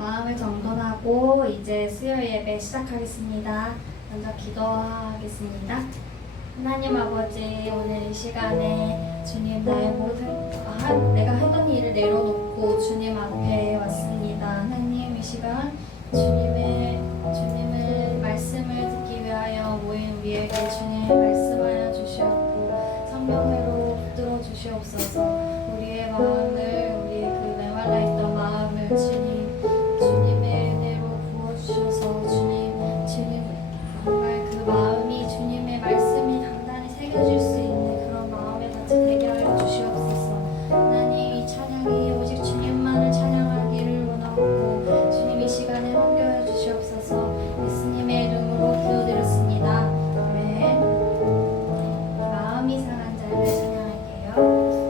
마음을 정돈하고 이제 수요 예배 시작하겠습니다. 먼저 기도하겠습니다. 하나님 아버지, 오늘 이 시간에 주님 나의 모든 내가 하던 일을 내려놓고 주님 앞에 왔습니다. 하나님 이 시간 주님의 말씀을 듣기 위하여 모인 우리에게 주님 말씀하여 주시옵고 성령으로 붙들어 주시옵소서. 우리의 마음을 우리의 그 메말라 있던 마음을 주님의 은혜로 부어주셔서 주님 정말 그 마음이 주님의 말씀이 단단히 새겨질 수 있는 그런 마음에 같이 되게 하여 주시옵소서. 하나님 이 찬양이 오직 주님만을 찬양하기를 원하고 주님 이 시간에 함께하여 주시옵소서. 예수님의 이름으로 기도드렸습니다. 아멘. 마음이 상한 자를 찬양할게요.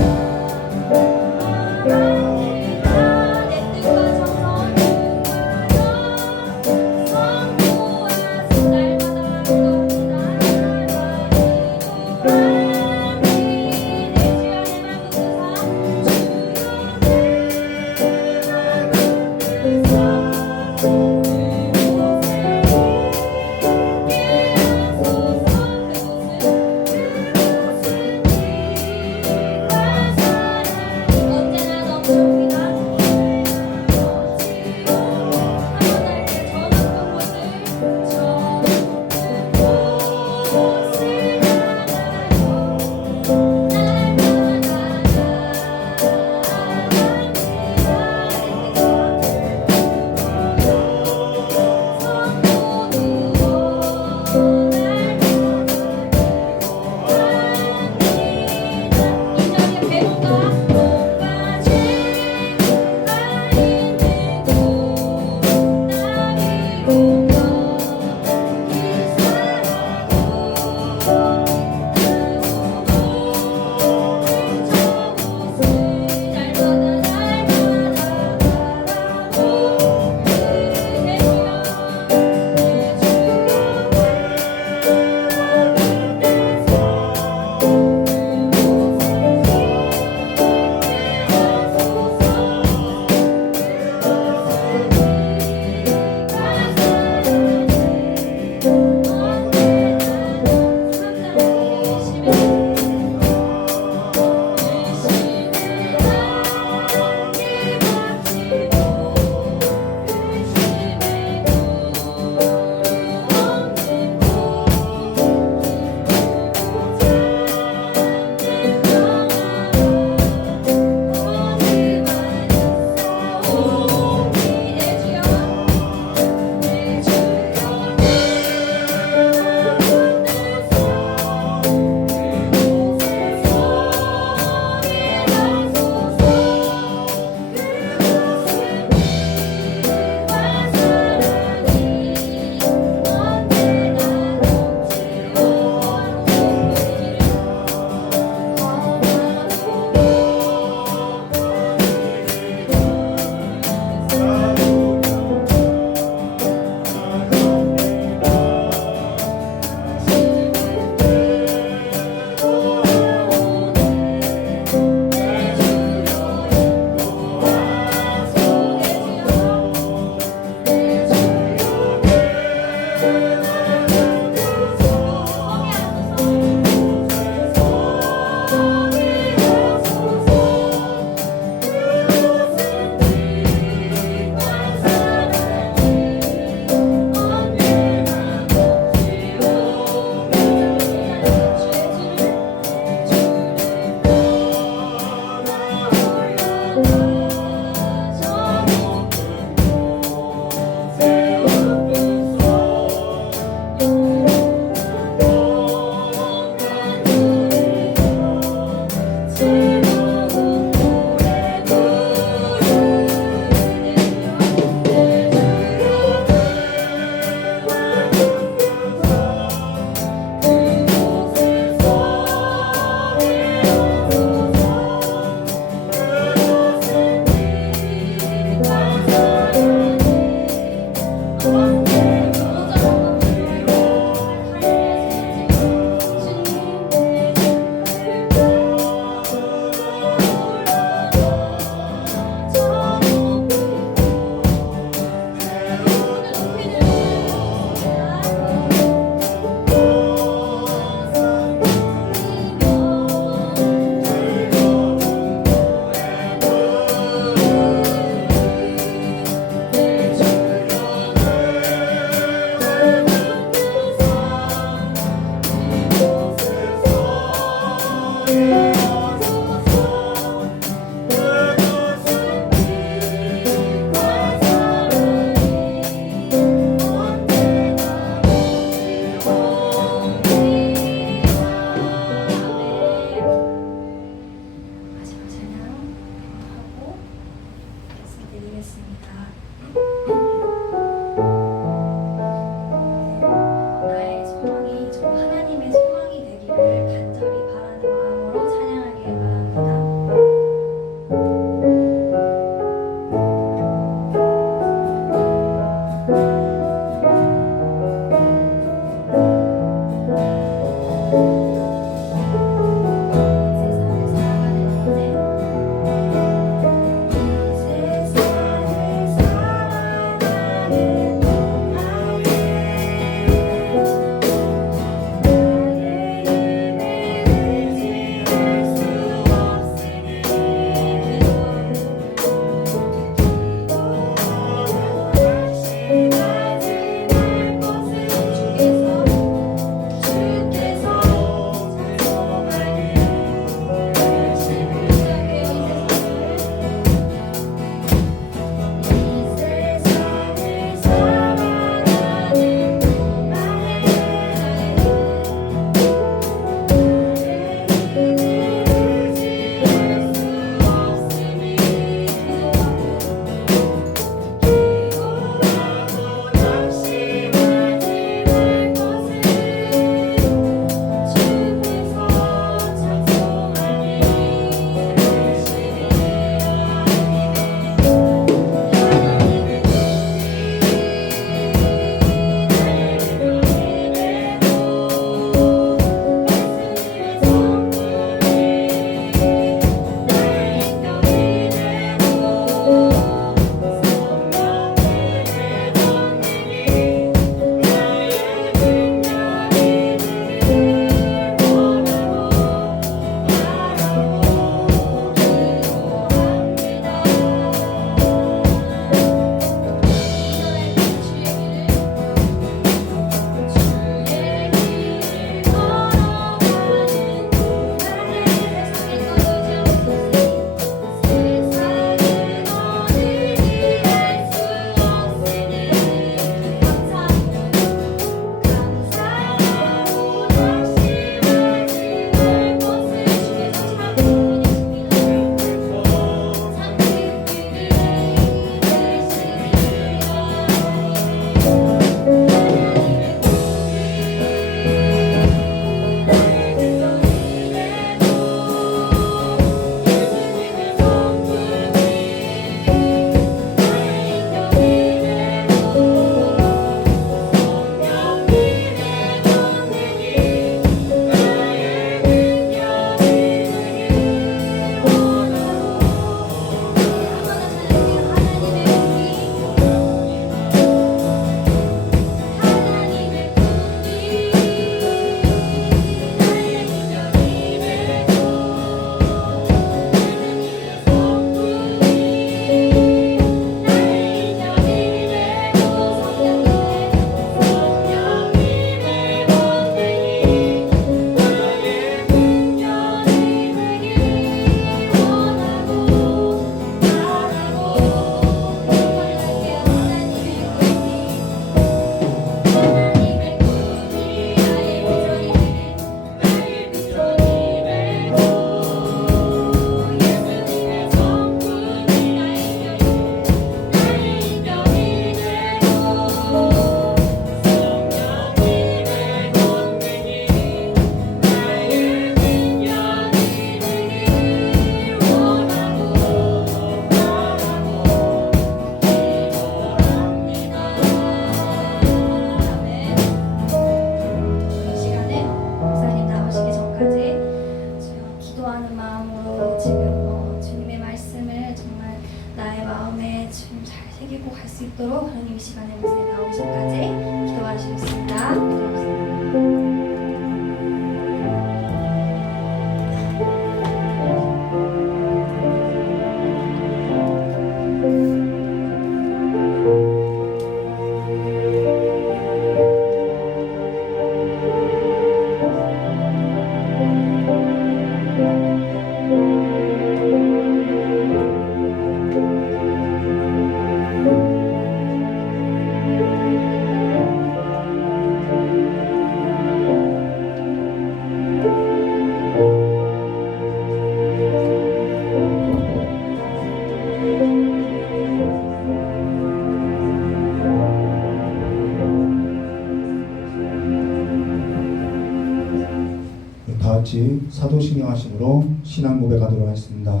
같이 사도신경 하심으로 신앙 고백하도록 하겠습니다.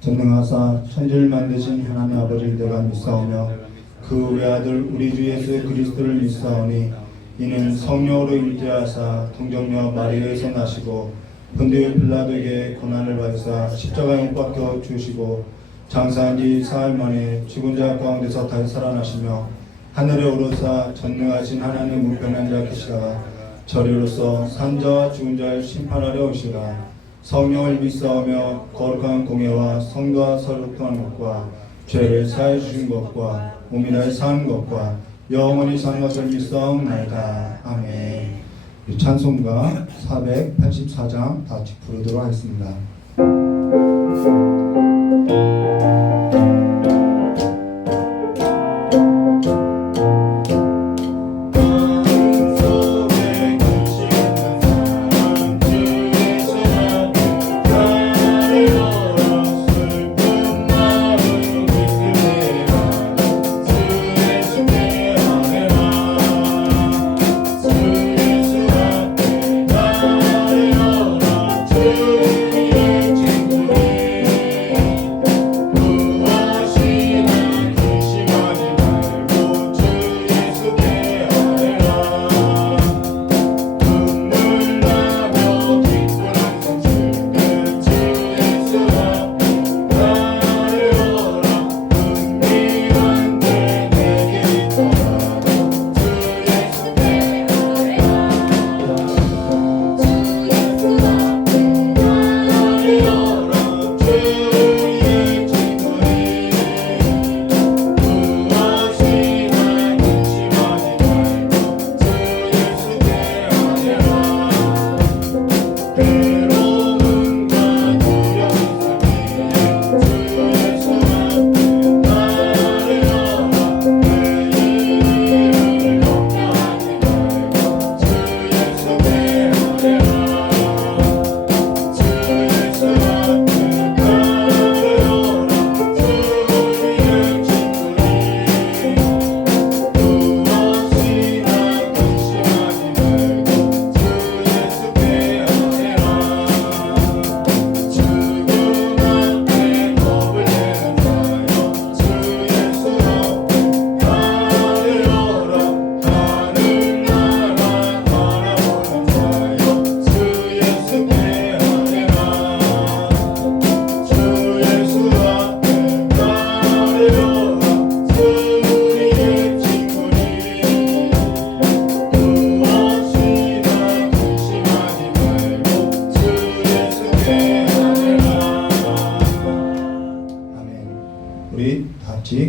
전능하사 천지를 만드신 하나님 아버지를 내가 믿사오며 그 외아들 우리 주 예수 그리스도를 믿사오니 이는 성령으로 잉태하사 동정녀 마리아에서 나시고 본디오 빌라도에게 고난을 받으사 십자가에 못 박혀 죽으시고 장사한 지 사흘 만에 죽은 자 가운데서 다시 살아나시며 하늘에 오르사 전능하신 하나님 우편에 앉아 계시다가 저리로서 산자와 죽은 자를 심판하려 오시라. 성령을 믿사오며 거룩한 공예와 성도와 서로통하는 것과 죄를 사해 주신 것과 몸이라에 사는 것과 영원히 사는 것을 믿사옵나이다. 아멘. 우리 찬송가 484장 다 같이 부르도록 하겠습니다.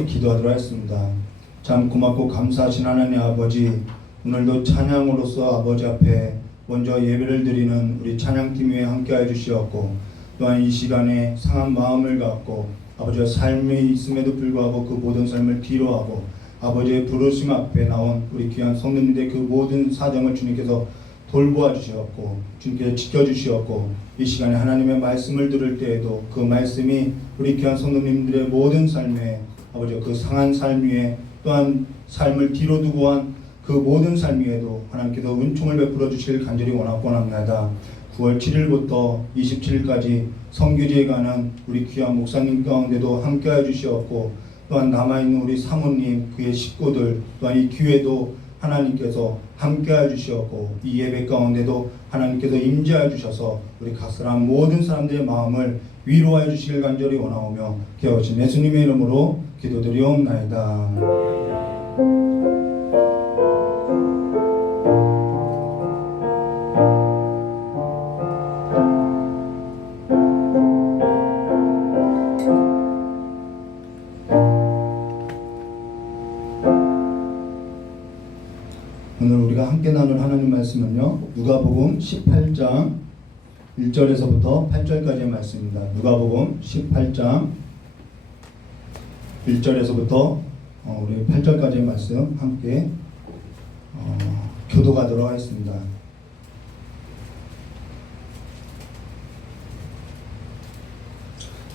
기도하도록 하겠습니다. 참 고맙고 감사하신 하나님 아버지, 오늘도 찬양으로서 아버지 앞에 먼저 예배를 드리는 우리 찬양팀 위에 함께해 주시었고, 또한 이 시간에 상한 마음을 갖고 아버지의 삶이 있음에도 불구하고 그 모든 삶을 뒤로하고 아버지의 부르심 앞에 나온 우리 귀한 성도님들의 그 모든 사정을 주님께서 돌보아 주시었고 주님께서 지켜주시었고, 이 시간에 하나님의 말씀을 들을 때에도 그 말씀이 우리 귀한 성도님들의 모든 삶에 아버지 그 상한 삶 위에 또한 삶을 뒤로 두고 한 그 모든 삶 위에도 하나님께서 은총을 베풀어 주실 간절히 원합니다. 9월 7일부터 27일까지 선교지에 가는 우리 귀한 목사님 가운데도 함께해 주시었고, 또한 남아있는 우리 사모님 그의 식구들 또한 이 교회도 하나님께서 함께해 주시었고, 이 예배 가운데도 하나님께서 임재해 주셔서 우리 각 사람 모든 사람들의 마음을 위로해 주시길 간절히 원하오며 기도하신 예수님의 이름으로 기도드리옵나이다. 오늘 우리가 함께 나눌 하나님 말씀은요, 누가복음 18장 1절에서부터 8절까지의 말씀입니다. 누가복음 18장 1절에서부터 우리 8절까지의 말씀 함께 교도하도록 하겠습니다.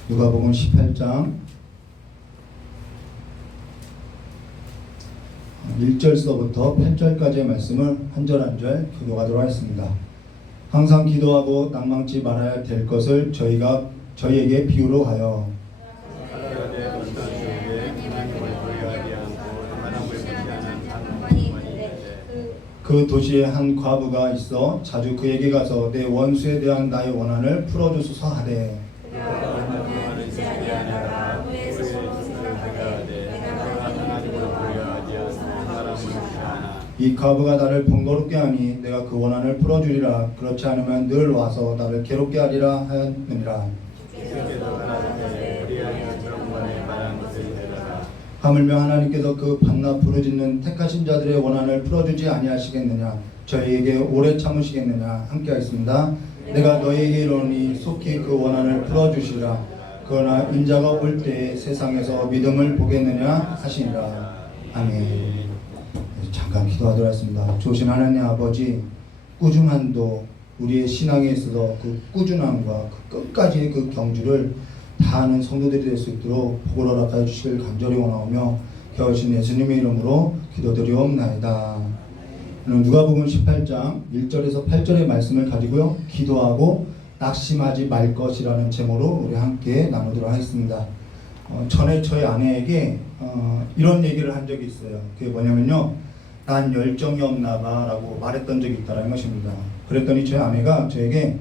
누가복음 18장 1절서부터 8절까지의 말씀을 한 절 한 절 교도하도록 하겠습니다. 항상 기도하고 낭망치 말아야 될 것을 저희에게 비유로 하여 그 도시에 한 과부가 있어 자주 그에게 가서 내 원수에 대한 나의 원한을 풀어주소서 하되 이 과부가 나를 번거롭게 하니 내가 그 원한을 풀어주리라. 그렇지 않으면 늘 와서 나를 괴롭게 하리라 하였느니라. 하물며 하나님께서 그 반납 부르짖는 택하신 자들의 원한을 풀어주지 아니하시겠느냐. 저희에게 오래 참으시겠느냐. 함께 하겠습니다. 내가 너희에게 이르노니 속히 그 원한을 풀어주시라. 그러나 인자가 올 때에 세상에서 믿음을 보겠느냐 하시니라. 아멘. 잠깐 기도하도록 하겠습니다. 좋으신 하나님 아버지, 꾸준함도 우리의 신앙에 있어서 그 꾸준함과 그 끝까지의 그 경주를 다하는 성도들이 될 수 있도록 복을 허락하여 주시길 간절히 원하오며 겨우신 예수님의 이름으로 기도드리옵나이다. 누가복음 18장 1절에서 8절의 말씀을 가지고요, 기도하고 낙심하지 말 것이라는 제목으로 우리 함께 나누도록 하겠습니다. 전에 저희 아내에게 이런 얘기를 한 적이 있어요. 그게 뭐냐면요, 난 열정이 없나 봐 라고 말했던 적이 있다는 것입니다. 그랬더니 저희 아내가 저에게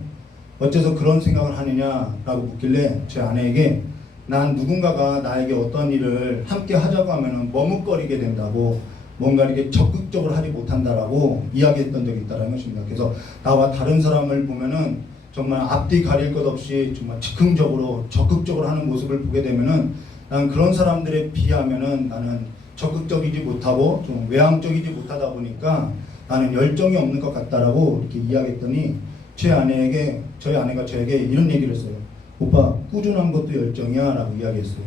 어째서 그런 생각을 하느냐 라고 묻길래 제 아내에게 난 누군가가 나에게 어떤 일을 함께 하자고 하면은 머뭇거리게 된다고, 뭔가 이렇게 적극적으로 하지 못한다라고 이야기했던 적이 있다는 것입니다. 그래서 나와 다른 사람을 보면은 정말 앞뒤 가릴 것 없이 정말 즉흥적으로 적극적으로 하는 모습을 보게 되면은 난 그런 사람들에 비하면은 나는 적극적이지 못하고 좀 외향적이지 못하다 보니까 나는 열정이 없는 것 같다라고 이렇게 이야기했더니 저희 아내가 저에게 이런 얘기를 했어요. 오빠, 꾸준한 것도 열정이야 라고 이야기했어요.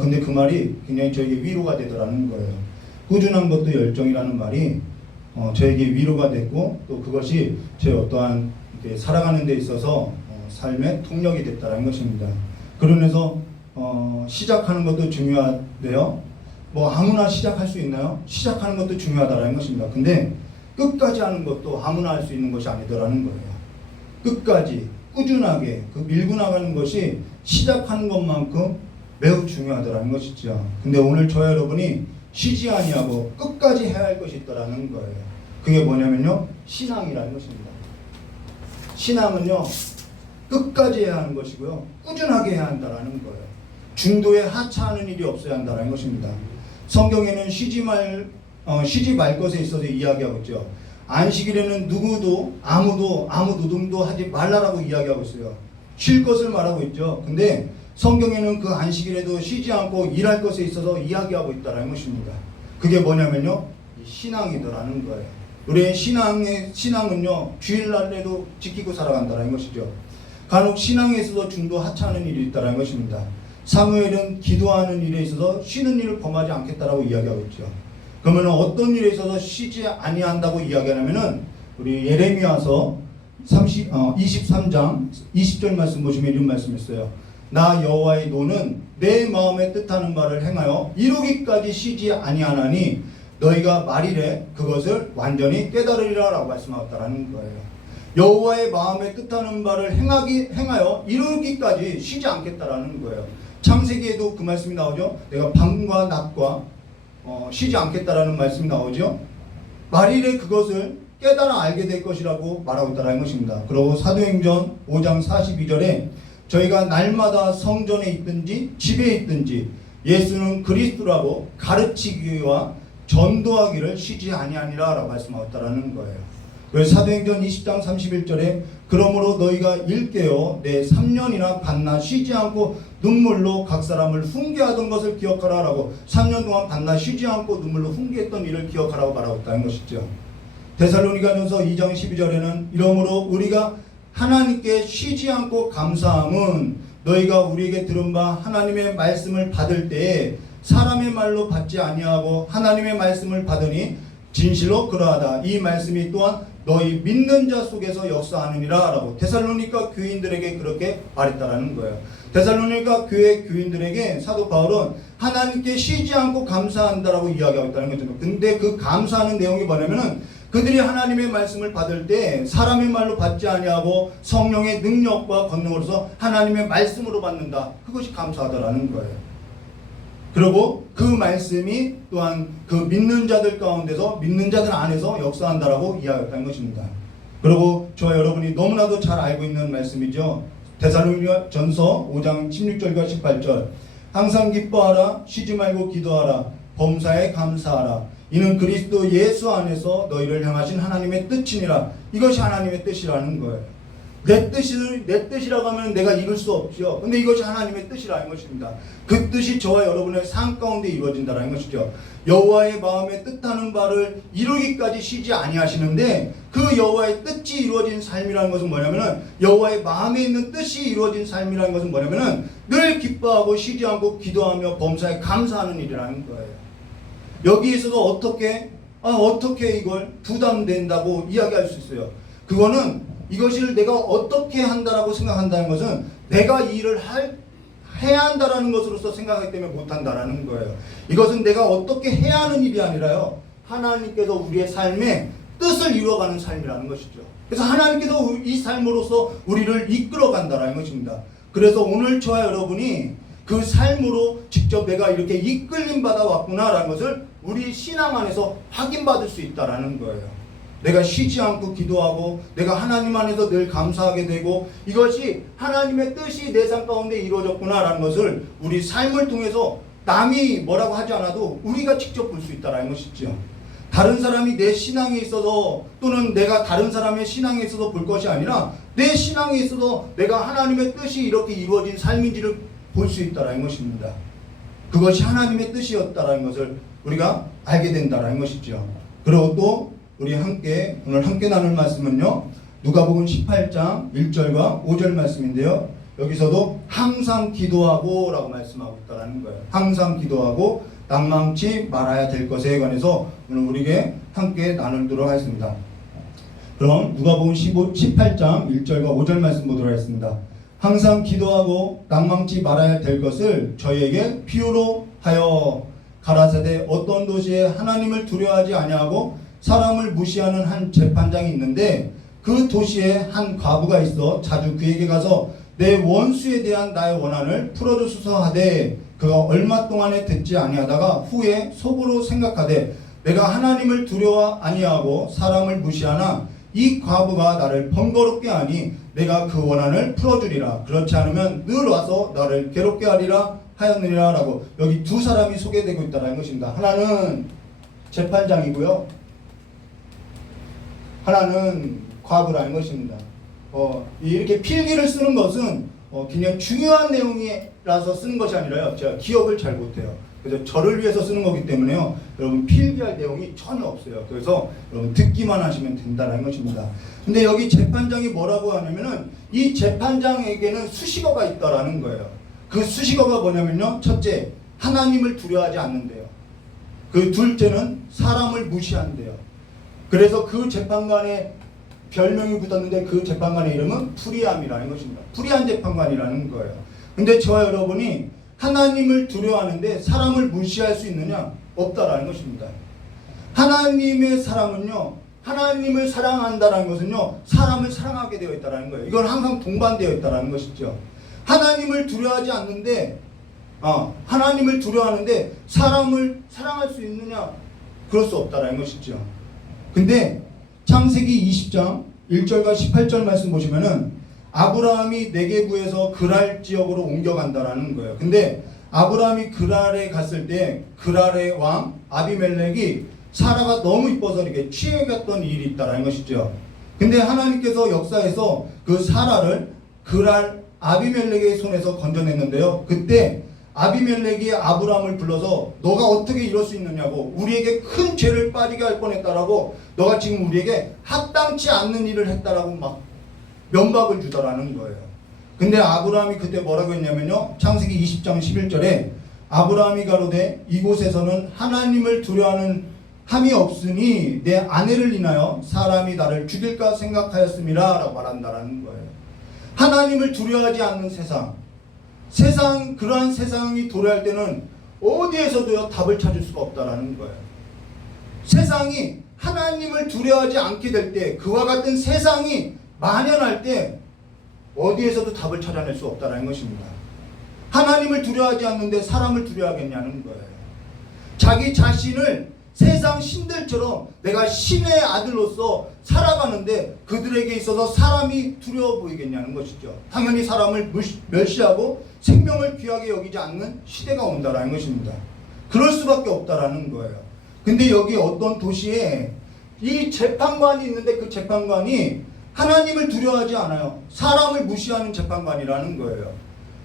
근데 그 말이 굉장히 저에게 위로가 되더라는 거예요. 꾸준한 것도 열정이라는 말이 저에게 위로가 됐고, 또 그것이 제 어떠한 살아가는 데 있어서 삶의 통력이 됐다는 것입니다. 그러면서 시작하는 것도 중요한데요, 뭐 아무나 시작할 수 있나요? 시작하는 것도 중요하다는 것입니다. 근데 끝까지 하는 것도 아무나 할 수 있는 것이 아니더라는 거예요. 끝까지 꾸준하게 그 밀고 나가는 것이 시작하는 것만큼 매우 중요하더라는 것이죠. 근데 오늘 저와 여러분이 쉬지 아니하고 끝까지 해야 할 것이 있다라는 거예요. 그게 뭐냐면요, 신앙이라는 것입니다. 신앙은요, 끝까지 해야 하는 것이고요, 꾸준하게 해야 한다라는 거예요. 중도에 하차하는 일이 없어야 한다는 것입니다. 성경에는 쉬지 말 것에 있어서 이야기하고 있죠. 안식일에는 누구도 아무 노동도 하지 말라라고 이야기하고 있어요. 쉴 것을 말하고 있죠. 근데 성경에는 그 안식일에도 쉬지 않고 일할 것에 있어서 이야기하고 있다는 것입니다. 그게 뭐냐면요, 신앙이더라는 거예요. 우리의 신앙은요, 주일날에도 지키고 살아간다는 것이죠. 간혹 신앙에 있어서 중도 하차하는 일이 있다는 것입니다. 사무엘은 기도하는 일에 있어서 쉬는 일을 범하지 않겠다라고 이야기하고 있죠. 그러면 어떤 일에 있어서 쉬지 아니한다고 이야기하냐면은 우리 예레미야서 23장 20절 말씀 보시면 이런 말씀이 있어요. 나 여호와의 노는 내 마음에 뜻하는 바를 행하여 이루기까지 쉬지 아니하나니 너희가 말이래 그것을 완전히 깨달으리라 라고 말씀하셨다는 거예요. 여호와의 마음에 뜻하는 바를 행하여 이루기까지 쉬지 않겠다라는 거예요. 창세기에도 그 말씀이 나오죠. 내가 밤과 낮과 쉬지 않겠다라는 말씀이 나오죠. 말일에 그것을 깨달아 알게 될 것이라고 말하고 있다는 것입니다. 그리고 사도행전 5장 42절에 저희가 날마다 성전에 있든지 집에 있든지 예수는 그리스도라고 가르치기와 전도하기를 쉬지 아니하니라 라고 말씀하셨다는 거예요. 그래서 사도행전 20장 31절에 그러므로 너희가 일깨어 내 3년이나 밤낮 쉬지 않고 눈물로 각 사람을 훈계하던 것을 기억하라 라고, 3년 동안 밤낮 쉬지 않고 눈물로 훈계했던 일을 기억하라고 말하고 있다는 것이죠. 데살로니가전서 2장 12절에는 이러므로 우리가 하나님께 쉬지 않고 감사함은 너희가 우리에게 들은 바 하나님의 말씀을 받을 때에 사람의 말로 받지 아니하고 하나님의 말씀을 받으니 진실로 그러하다. 이 말씀이 또한 너희 믿는 자 속에서 역사하느니라 라고 데살로니가 교인들에게 그렇게 말했다라는 거예요. 데살로니가 교회 교인들에게 사도 바울은 하나님께 쉬지 않고 감사한다라고 이야기하고 있다는 거죠. 근데 그 감사하는 내용이 뭐냐면은 그들이 하나님의 말씀을 받을 때 사람의 말로 받지 아니하고 성령의 능력과 권능으로서 하나님의 말씀으로 받는다. 그것이 감사하다라는 거예요. 그리고 그 말씀이 또한 그 믿는 자들 가운데서 믿는 자들 안에서 역사한다라고 이야기했다는 것입니다. 그리고 저와 여러분이 너무나도 잘 알고 있는 말씀이죠. 데살로니가 전서 5장 16절과 18절 항상 기뻐하라 쉬지 말고 기도하라 범사에 감사하라 이는 그리스도 예수 안에서 너희를 향하신 하나님의 뜻이니라. 이것이 하나님의 뜻이라는 거예요. 내 뜻이라고 하면 내가 이룰 수 없죠. 근데 이것이 하나님의 뜻이라는 것입니다. 그 뜻이 저와 여러분의 삶 가운데 이루어진다는 것이죠. 여호와의 마음에 뜻하는 바를 이루기까지 쉬지 아니하시는데 그 여호와의 뜻이 이루어진 삶이라는 것은 뭐냐면은 여호와의 마음에 있는 뜻이 이루어진 삶이라는 것은 뭐냐면은 늘 기뻐하고 쉬지 않고 기도하며 범사에 감사하는 일이라는 거예요. 여기 있어서 어떻게 이걸 부담된다고 이야기할 수 있어요. 그거는 이것을 내가 어떻게 한다라고 생각한다는 것은 내가 이 일을 해야 한다라는 것으로서 생각하기 때문에 못한다라는 거예요. 이것은 내가 어떻게 해야 하는 일이 아니라요. 하나님께서 우리의 삶에 뜻을 이루어가는 삶이라는 것이죠. 그래서 하나님께서 이 삶으로서 우리를 이끌어간다라는 것입니다. 그래서 오늘 저와 여러분이 그 삶으로 직접 내가 이렇게 이끌림 받아 왔구나라는 것을 우리 신앙 안에서 확인받을 수 있다라는 거예요. 내가 쉬지 않고 기도하고 내가 하나님 안에서 늘 감사하게 되고 이것이 하나님의 뜻이 내 삶 가운데 이루어졌구나라는 것을 우리 삶을 통해서 남이 뭐라고 하지 않아도 우리가 직접 볼 수 있다는 것이죠. 다른 사람이 내 신앙에 있어서 또는 내가 다른 사람의 신앙에 있어서 볼 것이 아니라 내 신앙에 있어서 내가 하나님의 뜻이 이렇게 이루어진 삶인지를 볼 수 있다는 것입니다. 그것이 하나님의 뜻이었다는 것을 우리가 알게 된다는 것이죠. 그리고 또 우리 오늘 함께 나눌 말씀은요. 누가복음 18장 1절과 5절 말씀인데요. 여기서도 항상 기도하고 라고 말씀하고 있다는 거예요. 항상 기도하고 낭망치 말아야 될 것에 관해서 오늘 우리에게 함께 나누도록 하겠습니다. 그럼 누가복음 18장 1절과 5절 말씀 보도록 하겠습니다. 항상 기도하고 낭망치 말아야 될 것을 저희에게 비유로 하여 가라사대 어떤 도시에 하나님을 두려워하지 아니하고 사람을 무시하는 한 재판장이 있는데 그 도시에 한 과부가 있어 자주 그에게 가서 내 원수에 대한 나의 원한을 풀어주소서 하되 그가 얼마 동안에 듣지 아니하다가 후에 속으로 생각하되 내가 하나님을 두려워 아니하고 사람을 무시하나 이 과부가 나를 번거롭게 하니 내가 그 원한을 풀어주리라. 그렇지 않으면 늘 와서 나를 괴롭게 하리라 하였느니라 라고 여기 두 사람이 소개되고 있다는 것입니다. 하나는 재판장이고요. 하나는 과부라는 것입니다. 이렇게 필기를 쓰는 것은 그냥 중요한 내용이라서 쓰는 것이 아니라요. 제가 기억을 잘 못해요. 그래서 저를 위해서 쓰는 거기 때문에요. 여러분 필기할 내용이 전혀 없어요. 그래서 여러분 듣기만 하시면 된다는 것입니다. 근데 여기 재판장이 뭐라고 하냐면은 이 재판장에게는 수식어가 있다라는 거예요. 그 수식어가 뭐냐면요. 첫째, 하나님을 두려워하지 않는데요. 그 둘째는 사람을 무시한대요. 그래서 그 재판관의 별명이 붙었는데 그 재판관의 이름은 불의함이라는 것입니다. 불의한 재판관이라는 거예요. 근데 저와 여러분이 하나님을 두려워하는데 사람을 무시할 수 있느냐? 없다라는 것입니다. 하나님의 사랑은요, 하나님을 사랑한다는 것은요, 사람을 사랑하게 되어 있다는 거예요. 이건 항상 동반되어 있다는 것이죠. 하나님을 두려워하지 않는데, 하나님을 두려워하는데 사람을 사랑할 수 있느냐? 그럴 수 없다는 것이죠. 근데 창세기 20장 1절과 18절 말씀 보시면은 아브라함이 네게부에서 그랄 지역으로 옮겨간다라는 거예요. 근데 아브라함이 그랄에 갔을 때 그랄의 왕 아비멜렉이 사라가 너무 이뻐서 이렇게 취해갔던 일이 있다라는 것이죠. 근데 하나님께서 역사에서 그 사라를 그랄 아비멜렉의 손에서 건져냈는데요. 그때 아비멜렉이 아브라함을 불러서 너가 어떻게 이럴 수 있느냐고 우리에게 큰 죄를 빠지게 할 뻔했다라고 너가 지금 우리에게 합당치 않는 일을 했다라고 막 면박을 주더라는 거예요. 근데 아브라함이 그때 뭐라고 했냐면요. 창세기 20장 11절에 아브라함이 가로되 이곳에서는 함이 없으니 내 아내를 인하여 사람이 나를 죽일까 생각하였음이라 라고 말한다라는 거예요. 하나님을 두려워하지 않는 세상, 그러한 세상이 도래할 때는 어디에서도요 답을 찾을 수가 없다라는 거예요. 세상이 하나님을 두려워하지 않게 될 때, 그와 같은 세상이 만연할 때 어디에서도 답을 찾아낼 수 없다라는 것입니다. 하나님을 두려워하지 않는데 사람을 두려워하겠냐는 거예요. 자기 자신을 세상 신들처럼 내가 신의 아들로서 살아가는데 그들에게 있어서 사람이 두려워 보이겠냐는 것이죠. 당연히 사람을 멸시하고 생명을 귀하게 여기지 않는 시대가 온다라는 것입니다. 그럴 수밖에 없다라는 거예요. 근데 여기 어떤 도시에 이 재판관이 있는데 그 재판관이 하나님을 두려워하지 않아요. 사람을 무시하는 재판관이라는 거예요.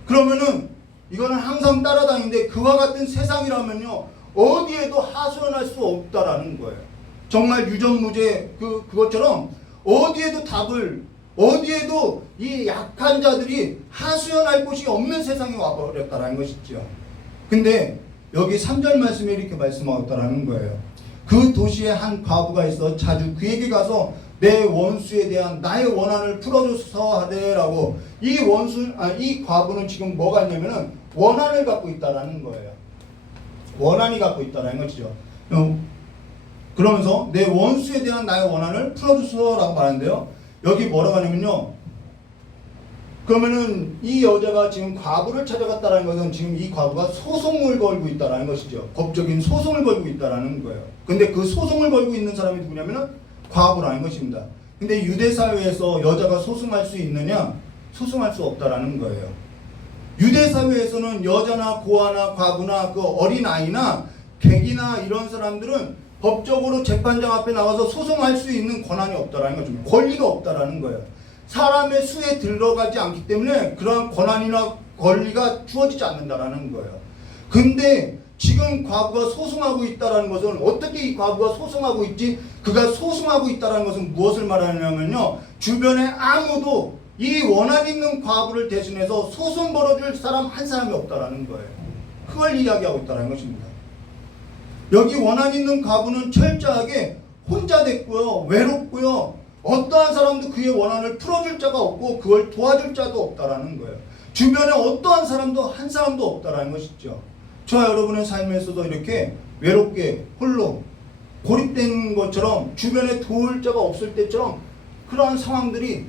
그러면은 이거는 항상 따라다니는데 그와 같은 세상이라면요 어디에도 하소연할 수 없다라는 거예요. 정말 유전무죄 그것처럼 어디에도 이 약한 자들이 하소연할 곳이 없는 세상이 와버렸다라는 것이죠. 근데 여기 3절 말씀에 이렇게 말씀하셨다라는 거예요. 그 도시에 한 과부가 있어 자주 그에게 가서 내 원수에 대한 나의 원한을 풀어줘서 하되라고. 이 과부는 지금 뭐가 있냐면은 원한을 갖고 있다라는 거예요. 원한이 갖고 있다라는 것이죠. 그러면서 내 원수에 대한 나의 원한을 풀어주소라고 말하는데요. 여기 뭐라고 하냐면요. 그러면은 이 여자가 지금 과부를 찾아갔다라는 것은 지금 이 과부가 소송을 걸고 있다라는 것이죠. 법적인 소송을 걸고 있다라는 거예요. 근데 그 소송을 걸고 있는 사람이 누구냐면은 과부라는 것입니다. 근데 유대 사회에서 여자가 소송할 수 있느냐? 소송할 수 없다라는 거예요. 유대 사회에서는 여자나 고아나 과부나 그 어린 아이나 객이나 이런 사람들은 법적으로 재판장 앞에 나와서 소송할 수 있는 권한이 없다라는 거죠. 권리가 없다라는 거예요. 사람의 수에 들어가지 않기 때문에 그러한 권한이나 권리가 주어지지 않는다라는 거예요. 근데 지금 과부가 소송하고 있다라는 것은 어떻게 이 과부가 소송하고 있지? 그가 소송하고 있다라는 것은 무엇을 말하냐면요. 주변에 아무도 이 원한 있는 과부를 대신해서 소송 걸어줄 사람 한 사람이 없다라는 거예요. 그걸 이야기하고 있다는 것입니다. 여기 원한 있는 과부는 철저하게 혼자 됐고요. 외롭고요. 어떠한 사람도 그의 원한을 풀어줄 자가 없고 그걸 도와줄 자도 없다라는 거예요. 주변에 어떠한 사람도 한 사람도 없다라는 것이죠. 저와 여러분의 삶에서도 이렇게 외롭게 홀로 고립된 것처럼 주변에 도울 자가 없을 때처럼 그러한 상황들이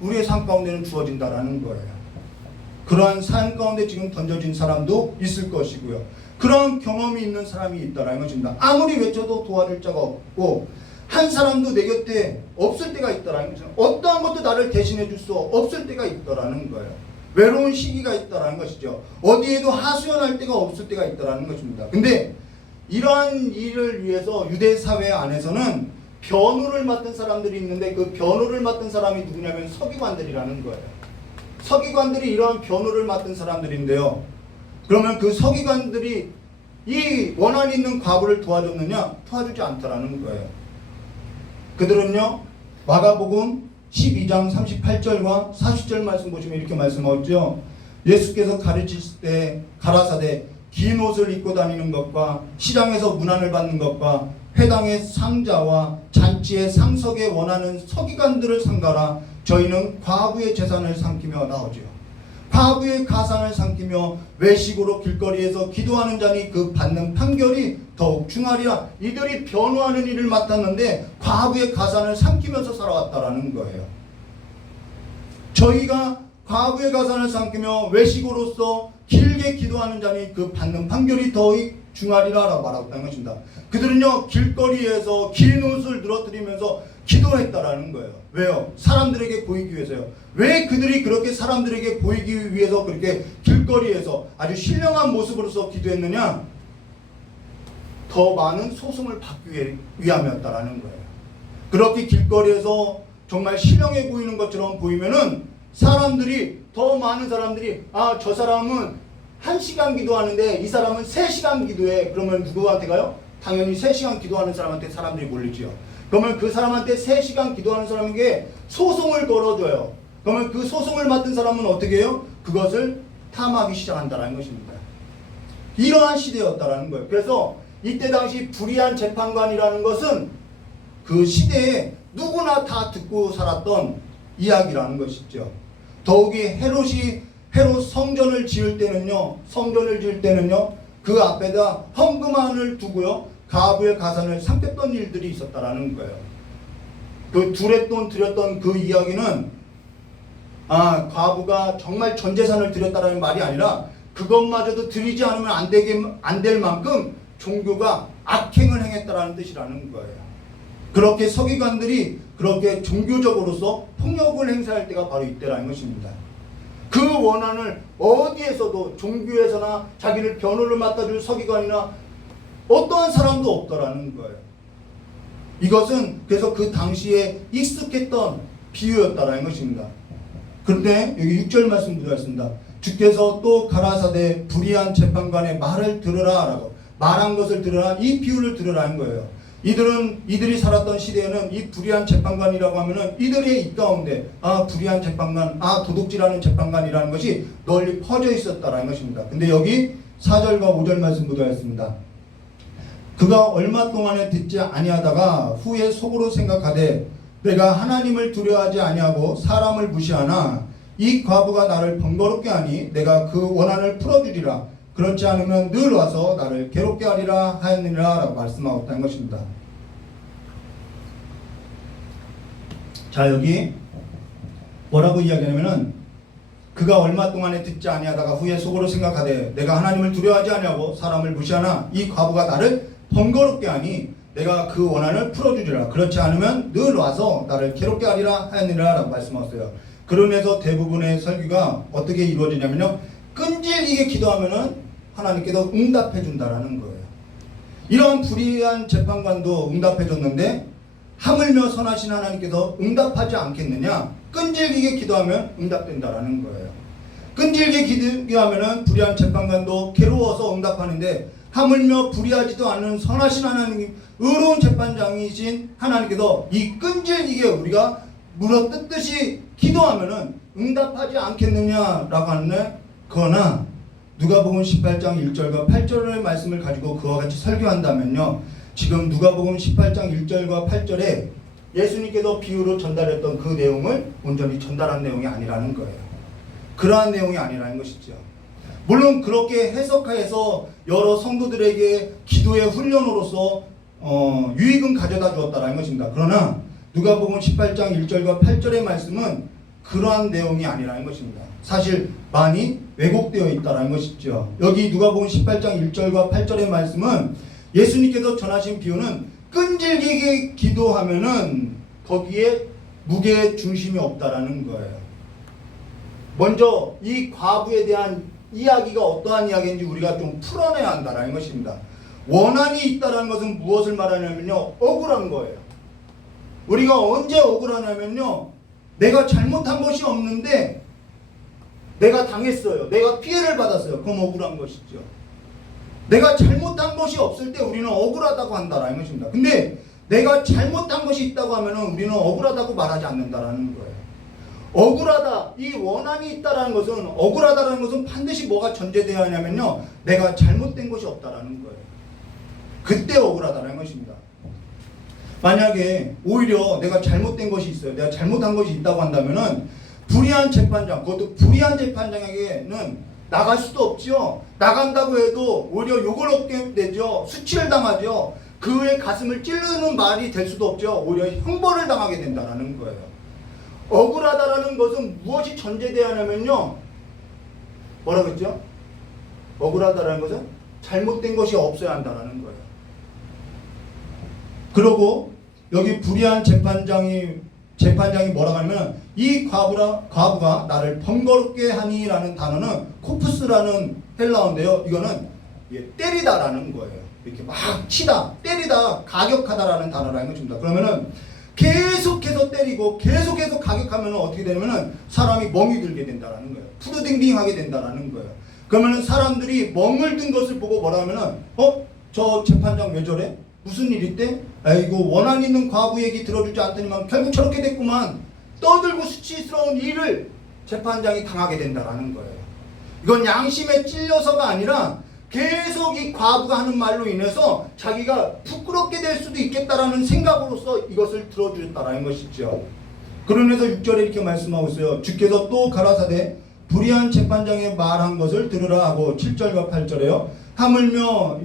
우리의 삶 가운데는 주어진다라는 거예요. 그러한 삶 가운데 지금 던져진 사람도 있을 것이고요. 그러한 경험이 있는 사람이 있다라는 것입니다. 아무리 외쳐도 도와줄 자가 없고 한 사람도 내 곁에 없을 때가 있다라는 거죠. 어떠한 것도 나를 대신해 줄 수 없을 때가 있다라는 거예요. 외로운 시기가 있다라는 것이죠. 어디에도 하소연할 데가 없을 때가 있다라는 것입니다. 근데 이러한 일을 위해서 유대 사회 안에서는 변호를 맡은 사람들이 있는데 그 변호를 맡은 사람이 누구냐면 서기관들이라는 거예요. 서기관들이 이러한 변호를 맡은 사람들인데요. 그러면 그 서기관들이 이 원한 있는 과부를 도와줬느냐? 도와주지 않더라는 거예요. 그들은요, 마가복음 12장 38절과 40절 말씀 보시면 이렇게 말씀하죠. 예수께서 가르치실 때 가라사대 긴 옷을 입고 다니는 것과 시장에서 문안을 받는 것과 회당의 상자와 잔치의 상석에 원하는 서기관들을 삼가라. 저희는 과부의 재산을 삼키며 나오지요. 과부의 가산을 삼키며 외식으로 길거리에서 기도하는 자니 그 받는 판결이 더욱 중하리라. 이들이 변호하는 일을 맡았는데 과부의 가산을 삼키면서 살아왔다라는 거예요. 저희가 과부의 가산을 삼키며 외식으로서 길게 기도하는 자니 그 받는 판결이 더욱 중하리라 라고 말하고 있다는 것입니다. 그들은요 길거리에서 긴 옷을 늘어뜨리면서 기도했다라는 거예요. 왜요? 사람들에게 보이기 위해서요. 왜 그들이 그렇게 사람들에게 보이기 위해서 그렇게 길거리에서 아주 신령한 모습으로서 기도했느냐? 더 많은 소송을 받기 위함이었다라는 거예요. 그렇게 길거리에서 정말 신령해 보이는 것처럼 보이면은 사람들이 더 많은 사람들이 저 사람은 1시간 기도하는데 이 사람은 3시간 기도해. 그러면 누구한테 가요? 당연히 3시간 기도하는 사람한테 사람들이 몰리지요. 그러면 그 사람한테 3시간 기도하는 사람에게 소송을 걸어줘요. 그러면 그 소송을 맡은 사람은 어떻게 해요? 그것을 탐하기 시작한다는 것입니다. 이러한 시대였다라는 거예요. 그래서 이때 당시 불의한 재판관이라는 것은 그 시대에 누구나 다 듣고 살았던 이야기라는 것이죠. 더욱이 헤롯 성전을 지을 때는요, 그 앞에다 헌금함을 두고요, 가부의 가산을 삼켰던 일들이 있었다라는 거예요. 그 두렛돈 드렸던 그 이야기는 과부가 정말 전 재산을 드렸다라는 말이 아니라 그것마저도 드리지 않으면 안 될 만큼 종교가 악행을 행했다라는 뜻이라는 거예요. 그렇게 서기관들이 그렇게 종교적으로서 폭력을 행사할 때가 바로 이때라는 것입니다. 그 원한을 어디에서도 종교에서나 자기를 변호를 맡아줄 서기관이나 어떠한 사람도 없더라는 거예요. 이것은 그래서 그 당시에 익숙했던 비유였다라는 것입니다. 그런데 여기 6절 말씀 보겠습니다. 주께서 또 가라사대 불의한 재판관의 말을 들으라 라고, 말한 것을 들으라, 이 비유를 들으라는 거예요. 이들이 살았던 시대에는 이 불의한 재판관이라고 하면은 이들의 입 가운데 불의한 재판관, 도둑질하는 재판관이라는 것이 널리 퍼져 있었다라는 것입니다. 근데 여기 4절과 5절 말씀 보도하였습니다. 그가 얼마 동안에 듣지 아니하다가 후에 속으로 생각하되 내가 하나님을 두려워하지 아니하고 사람을 무시하나 이 과부가 나를 번거롭게 하니 내가 그 원한을 풀어주리라. 그렇지 않으면 늘 와서 나를 괴롭게 하리라 하였느니라 라고 말씀하고 있다는 것입니다. 자, 여기 뭐라고 이야기하냐면은 그가 얼마 동안에 듣지 아니하다가 후에 속으로 생각하되 내가 하나님을 두려워하지 아니하고 사람을 무시하나 이 과부가 나를 번거롭게 하니 내가 그 원한을 풀어주리라. 그렇지 않으면 늘 와서 나를 괴롭게 하리라 하였느니라 라고 말씀하셨어요. 그러면서 대부분의 설교가 어떻게 이루어지냐면요, 끈질기게 기도하면은 하나님께서 응답해 준다라는 거예요. 이런 불의한 재판관도 응답해 줬는데 하물며 선하신 하나님께서 응답하지 않겠느냐? 끈질기게 기도하면 응답된다라는 거예요. 끈질기게 기도하면은 불의한 재판관도 괴로워서 응답하는데 하물며 불의하지도 않은 선하신 하나님, 의로운 재판장이신 하나님께서 이 끈질기게 우리가 물어뜯듯이 기도하면은 응답하지 않겠느냐라고 하는데, 그러나 누가복음 18장 1절과 8절의 말씀을 가지고 그와 같이 설교한다면요, 지금 누가복음 18장 1절과 8절에 예수님께서 비유로 전달했던 그 내용을 온전히 전달한 내용이 아니라는 거예요. 그러한 내용이 아니라는 것이죠. 물론 그렇게 해석해서 여러 성도들에게 기도의 훈련으로서 유익은 가져다 주었다라는 것입니다. 그러나 누가복음 18장 1절과 8절의 말씀은 그러한 내용이 아니라는 것입니다. 사실 많이 왜곡되어 있다는 것이죠. 여기 누가복음 18장 1절과 8절의 말씀은 예수님께서 전하신 비유는 끈질기게 기도하면은 거기에 무게의 중심이 없다라는 거예요. 먼저 이 과부에 대한 이야기가 어떠한 이야기인지 우리가 좀 풀어내야 한다는 것입니다. 원한이 있다는 것은 무엇을 말하냐면요, 억울한 거예요. 우리가 언제 억울하냐면요, 내가 잘못한 것이 없는데 내가 당했어요. 내가 피해를 받았어요. 그럼 억울한 것이죠. 내가 잘못한 것이 없을 때 우리는 억울하다고 한다라는 것입니다. 근데 내가 잘못한 것이 있다고 하면 우리는 억울하다고 말하지 않는다라는 거예요. 억울하다, 이 원한이 있다라는 것은, 억울하다라는 것은 반드시 뭐가 전제되어야 하냐면요, 내가 잘못된 것이 없다라는 거예요. 그때 억울하다는 것입니다. 만약에 오히려 내가 잘못된 것이 있어요, 내가 잘못한 것이 있다고 한다면은 불의한 재판장, 그것도 불의한 재판장에게는 나갈 수도 없죠. 나간다고 해도 오히려 욕을 얻게 되죠. 수치를 당하죠. 그의 가슴을 찌르는 말이 될 수도 없죠. 오히려 형벌을 당하게 된다는 거예요. 억울하다라는 것은 무엇이 전제되어야 하냐면요, 뭐라고 했죠? 억울하다라는 것은 잘못된 것이 없어야 한다는 거예요. 그리고 여기 불의한 재판장이 뭐라고 하냐면, 이 과부가 나를 번거롭게 하니라는 단어는 코프스라는 헬라어인데요, 이거는 때리다라는 거예요. 이렇게 막 치다, 때리다, 가격하다라는 단어라는 것입니다. 그러면은 계속해서 때리고 계속해서 가격하면 어떻게 되냐면은 사람이 멍이 들게 된다라는 거예요. 푸드딩딩하게 된다라는 거예요. 그러면은 사람들이 멍을 든 것을 보고 뭐라 하면은 저 재판장 왜 저래? 무슨 일 있대? 아이고, 원한 있는 과부 얘기 들어주지 않더니만 결국 저렇게 됐구만. 떠들고 수치스러운 일을 재판장이 당하게 된다라는 거예요. 이건 양심에 찔려서가 아니라 계속 이 과부가 하는 말로 인해서 자기가 부끄럽게 될 수도 있겠다라는 생각으로서 이것을 들어주셨다라는 것이죠. 그러면서 6절에 이렇게 말씀하고 있어요. 주께서 또 가라사대 불의한 재판장의 말한 것을 들으라 하고 7절과 8절에요. 하물며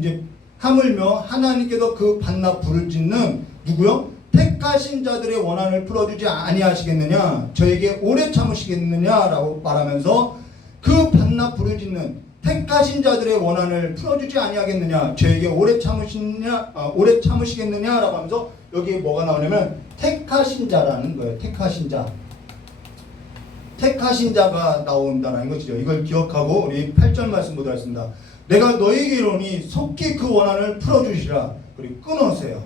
하나님께서 그 반납 부르짖는 누구요? 택하신 자들의 원한을 풀어주지 아니하시겠느냐? 저에게 오래 참으시겠느냐라고 말하면서 그 반납 부르짖는 택하신 자들의 원한을 풀어주지 아니하겠느냐? 저에게 오래 참으시겠느냐라고 하면서 여기에 뭐가 나오냐면 택하신 자라는 거예요. 택하신 자. 택하신 자가 나온다는 것이죠. 이걸 기억하고 우리 8절 말씀 보도록 하겠습니다. 내가 너에게 이르노니 속히 그 원한을 풀어주시라. 그리고 끊으세요.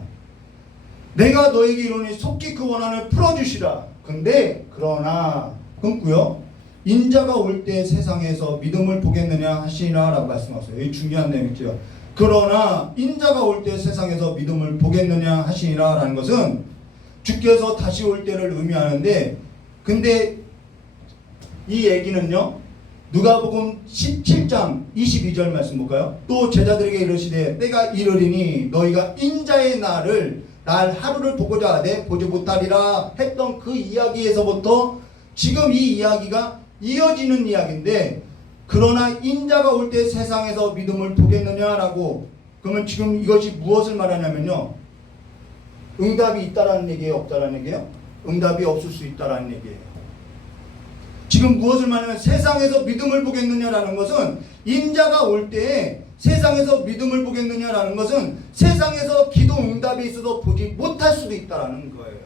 내가 너에게 이르노니 속히 그 원한을 풀어주시라. 근데 그러나 끊고요. 인자가 올 때 세상에서 믿음을 보겠느냐 하시나 라고 말씀하셨어요. 이 중요한 내용이죠. 그러나 인자가 올 때 세상에서 믿음을 보겠느냐 하시니라 라는 것은 주께서 다시 올 때를 의미하는데, 근데 이 얘기는요, 누가복음 17장 22절 말씀 볼까요? 또 제자들에게 이르시되 때가 이르리니 너희가 인자의 날 하루를 보고자 하되 보지 못하리라 했던 그 이야기에서부터 지금 이 이야기가 이어지는 이야기인데, 그러나 인자가 올 때 세상에서 믿음을 보겠느냐라고, 그러면 지금 이것이 무엇을 말하냐면요, 응답이 있다라는 얘기예요, 없다라는 얘기예요? 응답이 없을 수 있다라는 얘기예요. 지금 무엇을 말하냐면 세상에서 믿음을 보겠느냐라는 것은 인자가 올 때에 세상에서 믿음을 보겠느냐라는 것은 세상에서 기도 응답이 있어서 보지 못할 수도 있다라는 거예요.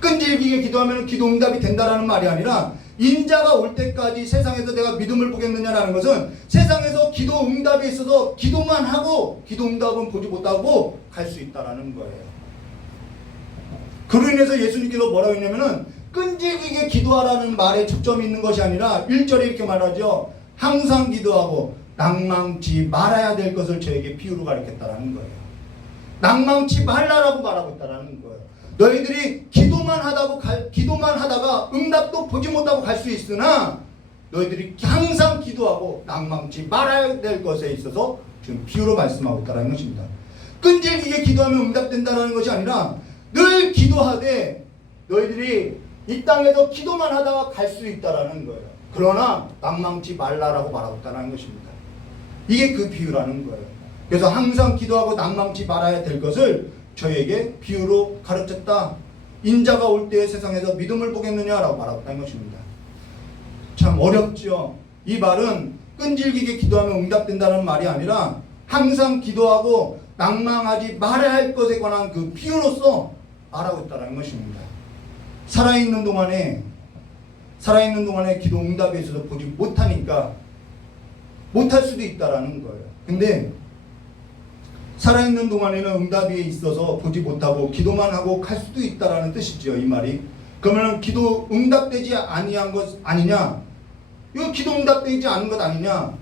끈질기게 기도하면 기도 응답이 된다라는 말이 아니라 인자가 올 때까지 세상에서 내가 믿음을 보겠느냐라는 것은 세상에서 기도 응답이 있어서 기도만 하고 기도 응답은 보지 못하고 갈 수 있다라는 거예요. 그로 인해서 예수님께서 뭐라고 했냐면은 끈질기게 기도하라는 말에 초점이 있는 것이 아니라 1절에 이렇게 말하죠. 항상 기도하고 낭망치 말아야 될 것을 저에게 비유로 가르쳤다라는 거예요. 낭망치 말라라고 말하고 있다라는 거예요. 너희들이 기도만 하다가 응답도 보지 못하고 갈 수 있으나 너희들이 항상 기도하고 낭망치 말아야 될 것에 있어서 지금 비유로 말씀하고 있다는 것입니다. 끈질기게 기도하면 응답된다는 것이 아니라 늘 기도하되 너희들이 이 땅에서 기도만 하다가 갈 수 있다라는 거예요. 그러나 낭망치 말라라고 말하고 있다는 것입니다. 이게 그 비유라는 거예요. 그래서 항상 기도하고 낭망치 말아야 될 것을 저에게 비유로 가르쳤다. 인자가 올 때 세상에서 믿음을 보겠느냐라고 말하고 있다는 것입니다. 참 어렵죠. 이 말은 끈질기게 기도하면 응답된다는 말이 아니라 항상 기도하고 낭망하지 말아야 할 것에 관한 그 비유로서 말하고 있다는 것입니다. 살아있는 동안에 기도 응답에 있어서 보지 못하니까 못할 수도 있다라는 거예요. 근데 살아있는 동안에는 응답이 있어서 보지 못하고 기도만 하고 갈 수도 있다라는 뜻이죠, 이 말이. 그러면 기도 응답되지 아니한 것 아니냐? 이거 기도 응답되지 않은 것 아니냐?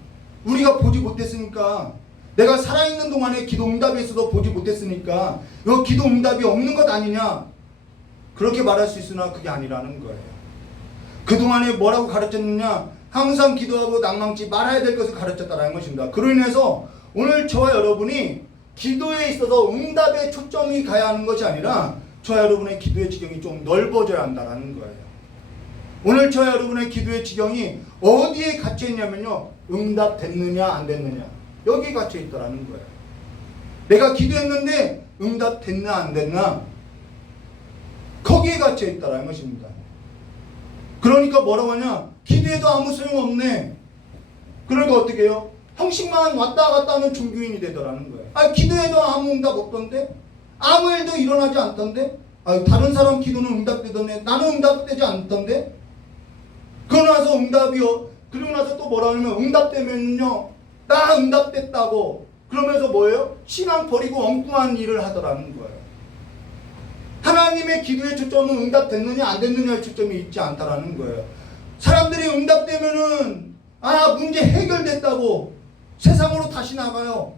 우리가 보지 못했으니까, 내가 살아있는 동안에 기도 응답이 있어서 보지 못했으니까 이거 기도 응답이 없는 것 아니냐? 그렇게 말할 수 있으나 그게 아니라는 거예요. 그동안에 뭐라고 가르쳤느냐? 항상 기도하고 낭망치 말아야 될 것을 가르쳤다는 것입니다. 그로 인해서 오늘 저와 여러분이 기도에 있어서 응답에 초점이 가야 하는 것이 아니라 저와 여러분의 기도의 지경이 좀 넓어져야 한다는 거예요. 오늘 저와 여러분의 기도의 지경이 어디에 갇혀 있냐면요, 응답됐느냐 안 됐느냐, 여기에 갇혀 있다는 거예요. 내가 기도했는데 응답됐나 안 됐나, 거기에 갇혀 있다는 것입니다. 그러니까 뭐라고 하냐? 기도해도 아무 소용없네. 그러니까 어떻게 해요? 형식만 왔다 갔다 하는 종교인이 되더라는 거예요. 기도해도 아무 응답 없던데? 아무 일도 일어나지 않던데? 다른 사람 기도는 응답되던데 나는 응답되지 않던데? 그러고 나서 또 뭐라 하냐면 응답되면요, 나 응답됐다고 그러면서 뭐예요? 신앙 버리고 엉뚱한 일을 하더라는 거예요. 하나님의 기도의 초점은 응답됐느냐 안 됐느냐의 초점이 있지 않다라는 거예요. 사람들이 응답되면은 문제 해결됐다고 세상으로 다시 나가요.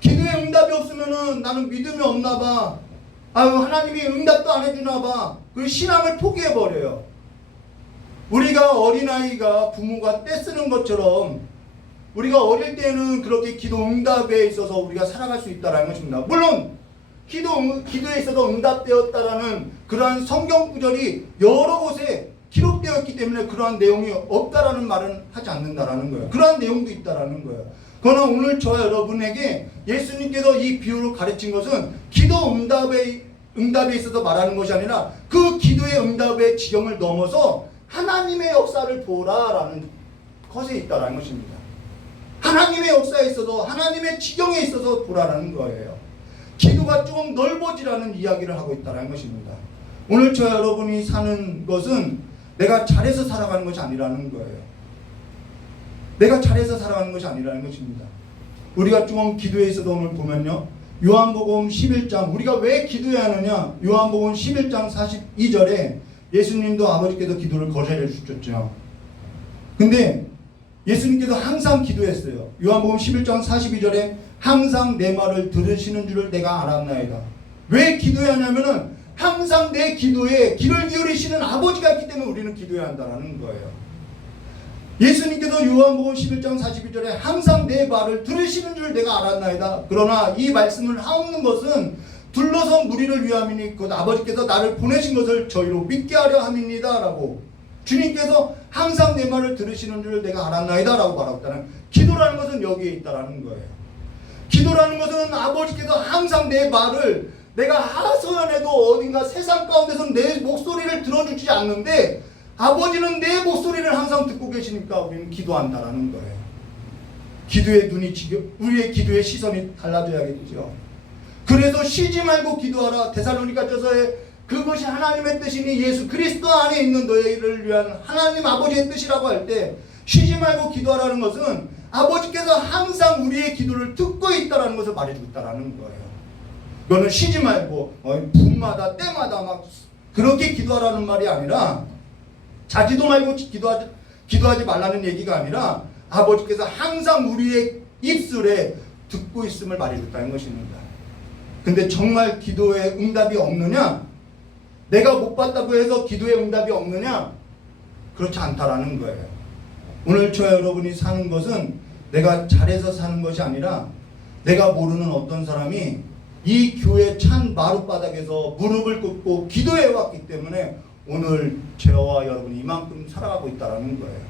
기도에 응답이 없으면은 나는 믿음이 없나 봐. 하나님이 응답도 안 해주나 봐. 그 신앙을 포기해버려요. 우리가 어린아이가 부모가 떼쓰는 것처럼 우리가 어릴 때는 그렇게 기도 응답에 있어서 우리가 살아갈 수 있다는 것입니다. 물론 기도에 있어서 응답되었다라는 그러한 성경 구절이 여러 곳에 기록되었기 때문에 그러한 내용이 없다라는 말은 하지 않는다라는 거예요. 그러한 내용도 있다라는 거예요. 그러나 오늘 저와 여러분에게 예수님께서 이 비유로 가르친 것은 기도 응답에 있어서 말하는 것이 아니라 그 기도의 응답의 지경을 넘어서 하나님의 역사를 보라라는 것에 있다라는 것입니다. 하나님의 역사에 있어서 하나님의 지경에 있어서 보라라는 거예요. 기도가 조금 넓어지라는 이야기를 하고 있다는 것입니다. 오늘 저 여러분이 사는 것은 내가 잘해서 살아가는 것이 아니라는 거예요. 내가 잘해서 살아가는 것이 아니라는 것입니다. 우리가 조금 기도에 있어서 오늘 보면요, 요한복음 11장, 우리가 왜 기도해야 하느냐, 요한복음 11장 42절에 예수님도 아버지께서 기도를 거절해 주셨죠. 근데 예수님께서 항상 기도했어요. 요한복음 11장 42절에 항상 내 말을 들으시는 줄을 내가 알았나이다. 왜 기도해야 하냐면은 항상 내 기도에 귀를 기울이시는 아버지가 있기 때문에 우리는 기도해야 한다는 거예요. 예수님께서 요한복음 11장 42절에 항상 내 말을 들으시는 줄 내가 알았나이다. 그러나 이 말씀을 하옵는 것은 둘러선 무리를 위함이니 곧 아버지께서 나를 보내신 것을 저희로 믿게 하려 함입니다. 라고 주님께서 항상 내 말을 들으시는 줄 내가 알았나이다 라고 말하고 기도라는 것은 여기에 있다라는 거예요. 기도라는 것은 아버지께서 항상 내 말을 내가 하소연해도 어딘가 세상 가운데서 내 목소리를 들어주지 않는데 아버지는 내 목소리를 항상 듣고 계시니까 우리는 기도한다라는 거예요. 기도의 눈이 우리의 기도의 시선이 달라져야겠죠. 그래서 쉬지 말고 기도하라. 데살로니가전서에 그것이 하나님의 뜻이니 예수 그리스도 안에 있는 너희를 위한 하나님 아버지의 뜻이라고 할 때 쉬지 말고 기도하라는 것은 아버지께서 항상 우리의 기도를 듣고 있다라는 것을 말해주고 있다라는 거예요. 너는 쉬지 말고 분마다 때마다 막 그렇게 기도하라는 말이 아니라 자지도 말고 기도하지 말라는 얘기가 아니라 아버지께서 항상 우리의 입술에 듣고 있음을 말해줬다는 것입니다. 근데 정말 기도에 응답이 없느냐? 내가 못 받다고 해서 기도에 응답이 없느냐? 그렇지 않다라는 거예요. 오늘 저 여러분이 사는 것은 내가 잘해서 사는 것이 아니라 내가 모르는 어떤 사람이 이 교회 찬 마룻바닥에서 무릎을 꿇고 기도해 왔기 때문에 오늘 저와 여러분이 이만큼 살아가고 있다는 거예요.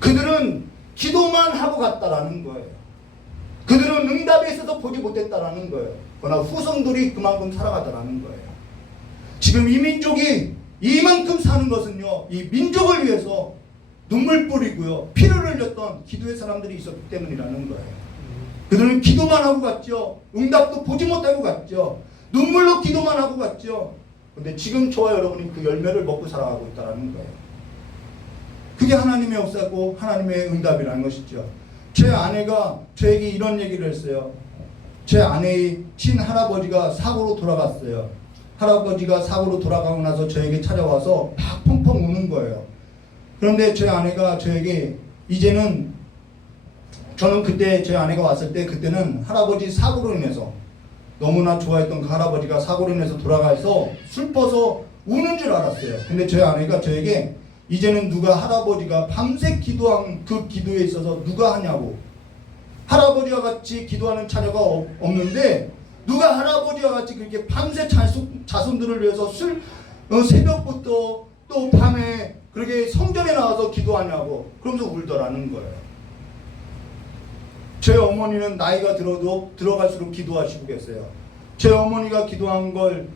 그들은 기도만 하고 갔다라는 거예요. 그들은 응답에 있어서 보지 못했다라는 거예요. 그러나 후손들이 그만큼 살아가더라는 거예요. 지금 이 민족이 이만큼 사는 것은요, 이 민족을 위해서 눈물 뿌리고요, 피를 흘렸던 기도의 사람들이 있었기 때문이라는 거예요. 그들은 기도만 하고 갔죠. 응답도 보지 못하고 갔죠. 눈물로 기도만 하고 갔죠. 근데 지금 저와 여러분이 그 열매를 먹고 살아가고 있다는 거예요. 그게 하나님의 역사고 하나님의 응답이라는 것이죠. 제 아내가 저에게 이런 얘기를 했어요. 제 아내의 친할아버지가 사고로 돌아갔어요. 할아버지가 사고로 돌아가고 나서 저에게 찾아와서 막 펑펑 우는 거예요. 그런데 제 아내가 저에게 이제는 저는 그때 제 아내가 왔을 때 그때는 할아버지 사고로 인해서 너무나 좋아했던 그 할아버지가 사고로 인해서 돌아가서 슬퍼서 우는 줄 알았어요. 근데 제 아내가 저에게 이제는 누가 할아버지가 밤새 기도한 그 기도에 있어서 누가 하냐고. 할아버지와 같이 기도하는 자녀가 없는데 누가 할아버지와 같이 그렇게 밤새 자손들을 위해서 새벽부터 또 밤에 그렇게 성전에 나와서 기도하냐고. 그러면서 울더라는 거예요. 제 어머니는 나이가 들어갈수록 기도하시고 계세요. 제 어머니가 기도한 걸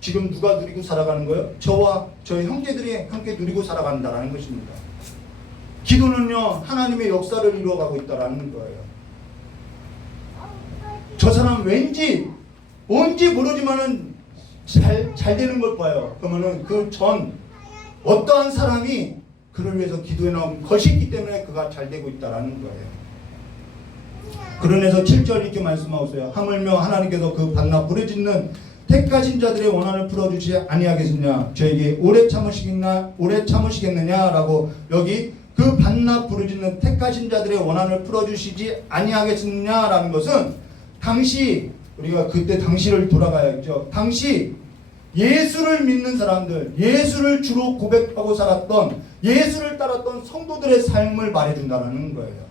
지금 누가 누리고 살아가는 거예요? 저와 저희 형제들이 함께 누리고 살아간다는 것입니다. 기도는요, 하나님의 역사를 이루어가고 있다는 거예요. 저 사람 왠지 뭔지 모르지만은 잘 되는 걸 봐요. 그러면은 그 전 어떠한 사람이 그를 위해서 기도해 나온 것이 있기 때문에 그가 잘 되고 있다는 거예요. 그러면서 7절 이렇게 말씀하세요. 하물며 하나님께서 그 반나 부르짖는 택하신 자들의 원한을 풀어주지 아니하겠느냐. 저에게 오래 참으시겠느냐라고 여기 그 반나 부르짖는 택하신 자들의 원한을 풀어주시지 아니하겠느냐라는 것은 당시 우리가 그때 당시를 돌아가야겠죠. 당시 예수를 믿는 사람들, 예수를 주로 고백하고 살았던 예수를 따랐던 성도들의 삶을 말해준다는 거예요.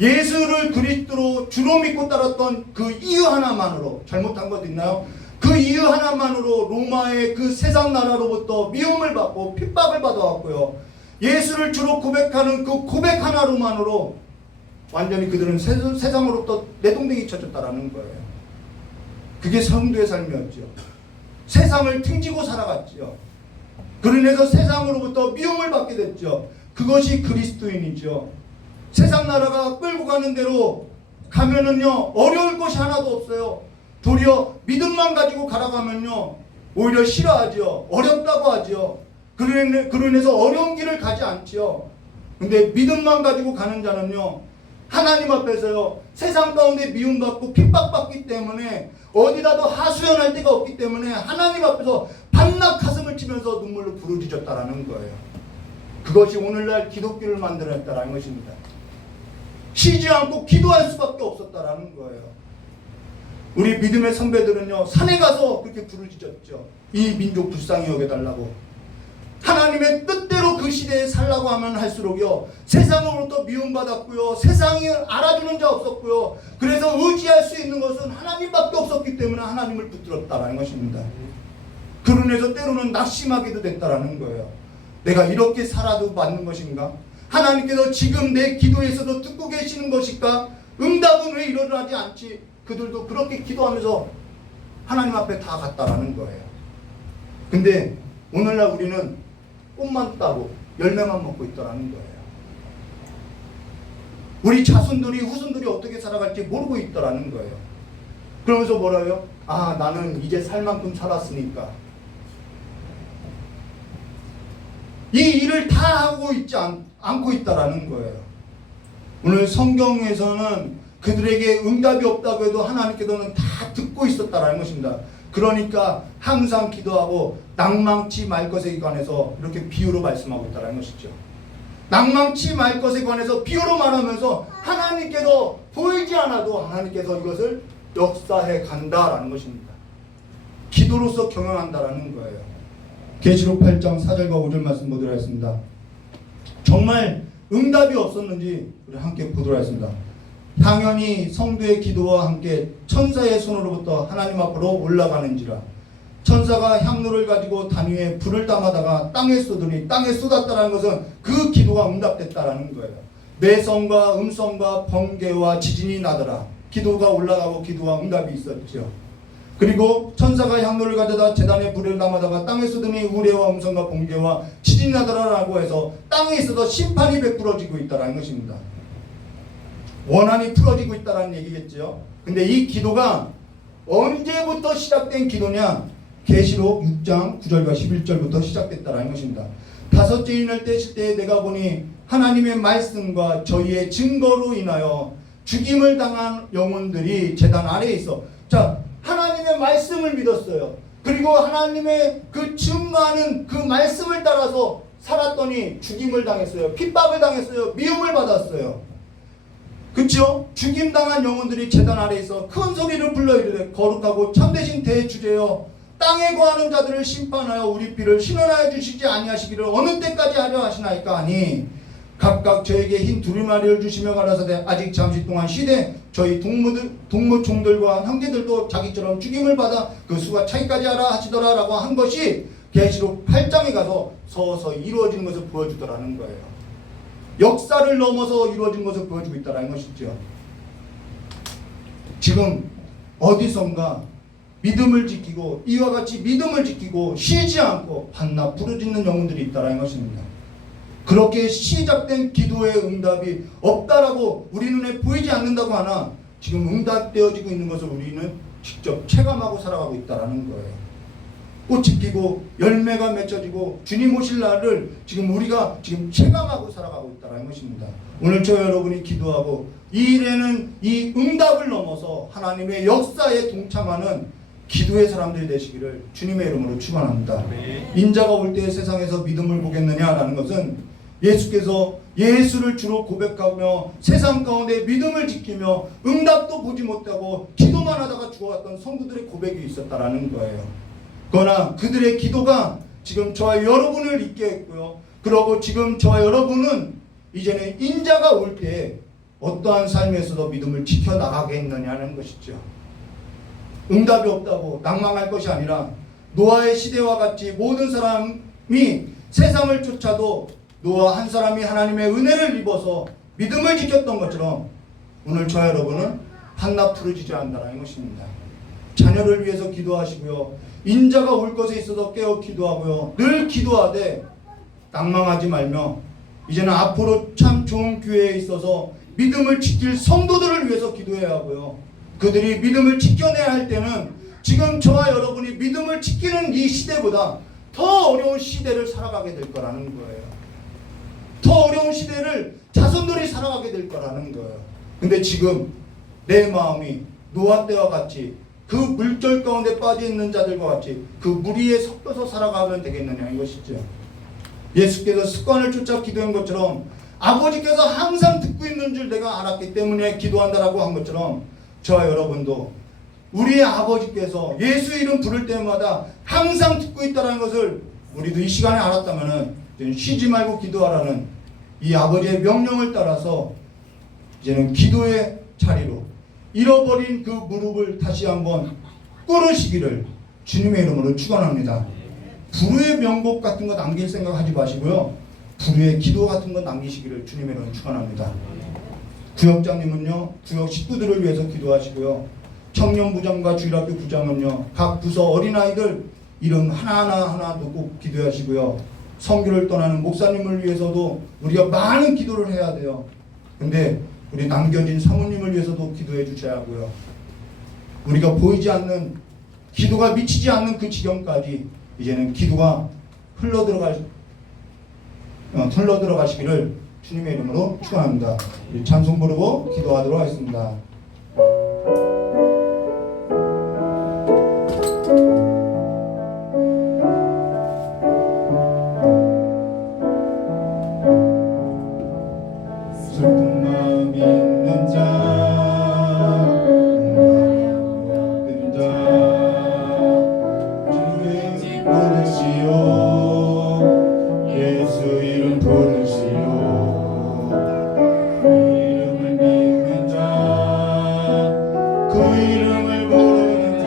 예수를 그리스도로 주로 믿고 따랐던 그 이유 하나만으로, 잘못한 것 있나요? 그 이유 하나만으로 로마의 그 세상 나라로부터 미움을 받고 핍박을 받아왔고요. 예수를 주로 고백하는 그 고백 하나로만으로 완전히 그들은 세상으로부터 내동댕이 쳐졌다라는 거예요. 그게 성도의 삶이었죠. 세상을 등지고 살아갔죠. 그로 인해서 세상으로부터 미움을 받게 됐죠. 그것이 그리스도인이죠. 세상 나라가 끌고 가는 대로 가면은요, 어려울 것이 하나도 없어요. 도리어 믿음만 가지고 가라가면요, 오히려 싫어하죠. 어렵다고 하죠. 그로 인해서 어려운 길을 가지 않죠. 근데 믿음만 가지고 가는 자는요, 하나님 앞에서요, 세상 가운데 미움받고 핍박받기 때문에 어디라도 하소연할 데가 없기 때문에 하나님 앞에서 반납 가슴을 치면서 눈물로 부르짖었다라는 거예요. 그것이 오늘날 기독교를 만들어냈다라는 것입니다. 쉬지 않고 기도할 수밖에 없었다라는 거예요. 우리 믿음의 선배들은요, 산에 가서 그렇게 부르짖었죠. 이 민족 불쌍히 여겨달라고. 하나님의 뜻대로 그 시대에 살라고 하면 할수록요, 세상으로부터 미움받았고요, 세상이 알아주는 자 없었고요, 그래서 의지할 수 있는 것은 하나님밖에 없었기 때문에 하나님을 붙들었다라는 것입니다. 그로 인해서 때로는 낙심하기도 됐다라는 거예요. 내가 이렇게 살아도 맞는 것인가? 하나님께서 지금 내 기도에서도 듣고 계시는 것일까? 응답은 왜 일어나지 않지? 그들도 그렇게 기도하면서 하나님 앞에 다 갔다라는 거예요. 근데 오늘날 우리는 꽃만 따고 열매만 먹고 있더라는 거예요. 우리 자손들이 후손들이 어떻게 살아갈지 모르고 있더라는 거예요. 그러면서 뭐라요? 아, 나는 이제 살 만큼 살았으니까. 이 일을 다 하고 있지 않고 있다라는 거예요. 오늘 성경에서는 그들에게 응답이 없다고 해도 하나님께서는 다 듣고 있었다라는 것입니다. 그러니까 항상 기도하고 낭망치 말 것에 관해서 이렇게 비유로 말씀하고 있다는 것이죠. 낭망치 말 것에 관해서 비유로 말하면서 하나님께서 보이지 않아도 하나님께서 이것을 역사해 간다라는 것입니다. 기도로서 경영한다라는 거예요. 계시록 8장 4절과 5절 말씀 보도록 하겠습니다. 정말 응답이 없었는지 우리 함께 보도록 하겠습니다. 당연히 성도의 기도와 함께 천사의 손으로부터 하나님 앞으로 올라가는지라. 천사가 향로를 가지고 단 위에 불을 담아다가 땅에 쏟으니 땅에 쏟았다는 것은 그 기도가 응답됐다라는 거예요. 매성과 음성과 번개와 지진이 나더라. 기도가 올라가고 기도와 응답이 있었죠. 그리고 천사가 향로를 가져다 제단에 불을 담아다가 땅에 쏟으니 우레와 음성과 번개와 지진이 나더라라고 해서 땅에 있어서 심판이 베풀어지고 있다는 것입니다. 원한이 풀어지고 있다는 얘기겠죠. 근데 이 기도가 언제부터 시작된 기도냐? 계시록 6장 9절과 11절부터 시작됐다는 것입니다. 다섯째 인을 떼실 때에 내가 보니 하나님의 말씀과 저희의 증거로 인하여 죽임을 당한 영혼들이 제단 아래에 있어. 자, 하나님의 말씀을 믿었어요. 그리고 하나님의 그 증거하는 그 말씀을 따라서 살았더니 죽임을 당했어요. 핍박을 당했어요. 미움을 받았어요. 그렇죠? 죽임당한 영혼들이 제단 아래에서 큰 소리를 불러 이르되 거룩하고 참되신 대주제여, 땅에 거하는 자들을 심판하여 우리 피를 신원하여 주시지 아니하시기를 어느 때까지 하려 하시나이까 하니, 각각 저에게 흰 두루마리를 주시며 가라사대 아직 잠시 동안 쉬되 저희 동무종들과 형제들도 자기처럼 죽임을 받아 그 수가 차기까지 하라 하시더라 라고 한 것이 계시록 8장에 가서 서서히 이루어지는 것을 보여주더라는 거예요. 역사를 넘어서 이루어진 것을 보여주고 있다는 것이죠. 지금 어디선가 믿음을 지키고 이와 같이 믿음을 지키고 쉬지 않고 반납 부르짖는 영혼들이 있다는 것입니다. 그렇게 시작된 기도의 응답이 없다라고 우리 눈에 보이지 않는다고 하나 지금 응답되어지고 있는 것을 우리는 직접 체감하고 살아가고 있다는 거예요. 꽃이 피고 열매가 맺혀지고 주님 오실 날을 지금 우리가 지금 체감하고 살아가고 있다는 것입니다. 오늘 저 여러분이 기도하고 이 일에는 이 응답을 넘어서 하나님의 역사에 동참하는 기도의 사람들이 되시기를 주님의 이름으로 축원합니다. 인자가 올 때 세상에서 믿음을 보겠느냐라는 것은 예수께서 예수를 주로 고백하며 세상 가운데 믿음을 지키며 응답도 보지 못하고 기도만 하다가 죽어갔던 성도들의 고백이 있었다라는 거예요. 그러나 그들의 기도가 지금 저와 여러분을 있게 했고요. 그러고 지금 저와 여러분은 이제는 인자가 올 때 어떠한 삶에서도 믿음을 지켜나가겠느냐는 것이죠. 응답이 없다고 낭망할 것이 아니라 노아의 시대와 같이 모든 사람이 세상을 쫓아도 노아 한 사람이 하나님의 은혜를 입어서 믿음을 지켰던 것처럼 오늘 저와 여러분은 한낱 부르짖지 않는다는 것입니다. 자녀를 위해서 기도하시고요. 인자가 올 것에 있어서 깨어 기도하고요. 늘 기도하되 낭망하지 말며 이제는 앞으로 참 좋은 기회에 있어서 믿음을 지킬 성도들을 위해서 기도해야 하고요. 그들이 믿음을 지켜내야 할 때는 지금 저와 여러분이 믿음을 지키는 이 시대보다 더 어려운 시대를 살아가게 될 거라는 거예요. 더 어려운 시대를 자손들이 살아가게 될 거라는 거예요. 근데 지금 내 마음이 노아 때와 같이 그 물결 가운데 빠져 있는 자들과 같이 그 물 위에 섞여서 살아가면 되겠느냐 이것이죠. 예수께서 습관을 쫓아 기도한 것처럼 아버지께서 항상 듣고 있는 줄 내가 알았기 때문에 기도한다라고 한 것처럼 저와 여러분도 우리의 아버지께서 예수 이름 부를 때마다 항상 듣고 있다는 것을 우리도 이 시간에 알았다면 쉬지 말고 기도하라는 이 아버지의 명령을 따라서 이제는 기도의 자리로 잃어버린 그 무릎을 다시 한번 꿇으시기를 주님의 이름으로 축원합니다. 불후의 명곡 같은 거 남길 생각하지 마시고요. 불후의 기도 같은 거 남기시기를 주님의 이름으로 축원합니다. 구역장님은요, 구역 식구들을 위해서 기도하시고요. 청년부장과 주일학교 부장은요, 각 부서 어린아이들 이름 하나하나 꼭 기도하시고요. 선교를 떠나는 목사님을 위해서도 우리가 많은 기도를 해야 돼요. 근데 우리 남겨진 사모님을 위해서도 기도해 주셔야 하고요. 우리가 보이지 않는 기도가 미치지 않는 그 지경까지 이제는 기도가 흘러들어가시기를 주님의 이름으로 축원합니다. 찬송 부르고 기도하도록 하겠습니다. 슬픈 마음 있는 자, 모든 자, 주의 이름 부르시오. 예수 이름 부르시오. 그 이름을 믿는 자, 그 이름을 모르는 자,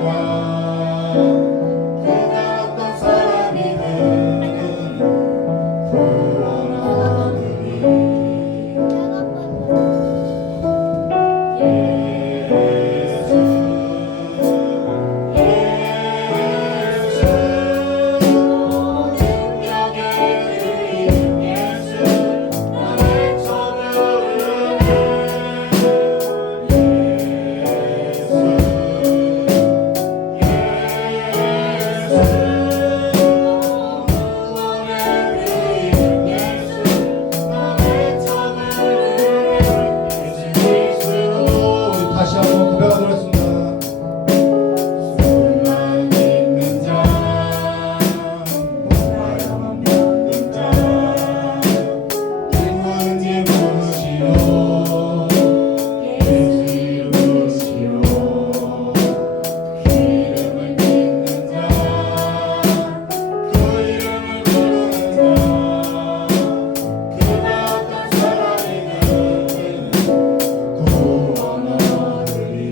그가 어떤 사람이든 구원하느니. 다시 한번 고백하도록 하겠습니다. 술만 믿는 자, 목마름만 믿는 자, 누구인지 모르시오. 예수 이름 부르시오. 그 이름을 믿는 자, 그 이름을 모르는 자, 그가 어떤 사람이든 구원하느니.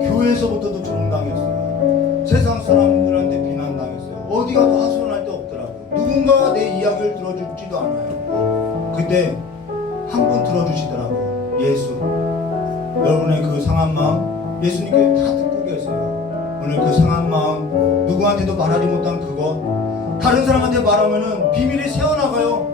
교회에서부터도 조롱당했어요. 세상 사람들한테 비난당했어요. 어디 가도 하소연할 데 없더라고요. 누군가가 내 이야기를 들어주지도 않아요. 그때 한 분 들어주시더라고요. 예수. 여러분의 그 상한 마음 예수님께 다 듣고 계세요. 오늘 그 상한 마음 누구한테도 말하지 못한 그것 다른 사람한테 말하면은 비밀이 새어나가요.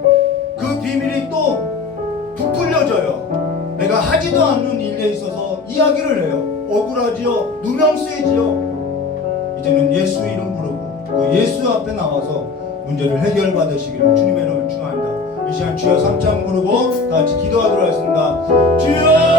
그 비밀이 또 부풀려져요. 내가 하지도 않는 일에 있어서 이야기를 해요. 억울하지요. 누명 쓰이지요. 이제는 예수 이름 부르고 그 예수 앞에 나와서 문제를 해결받으시기를 주님의 이름으로 축원합니다. 이 시간 주여 3장 부르고 다 같이 기도하도록 하겠습니다. 주여!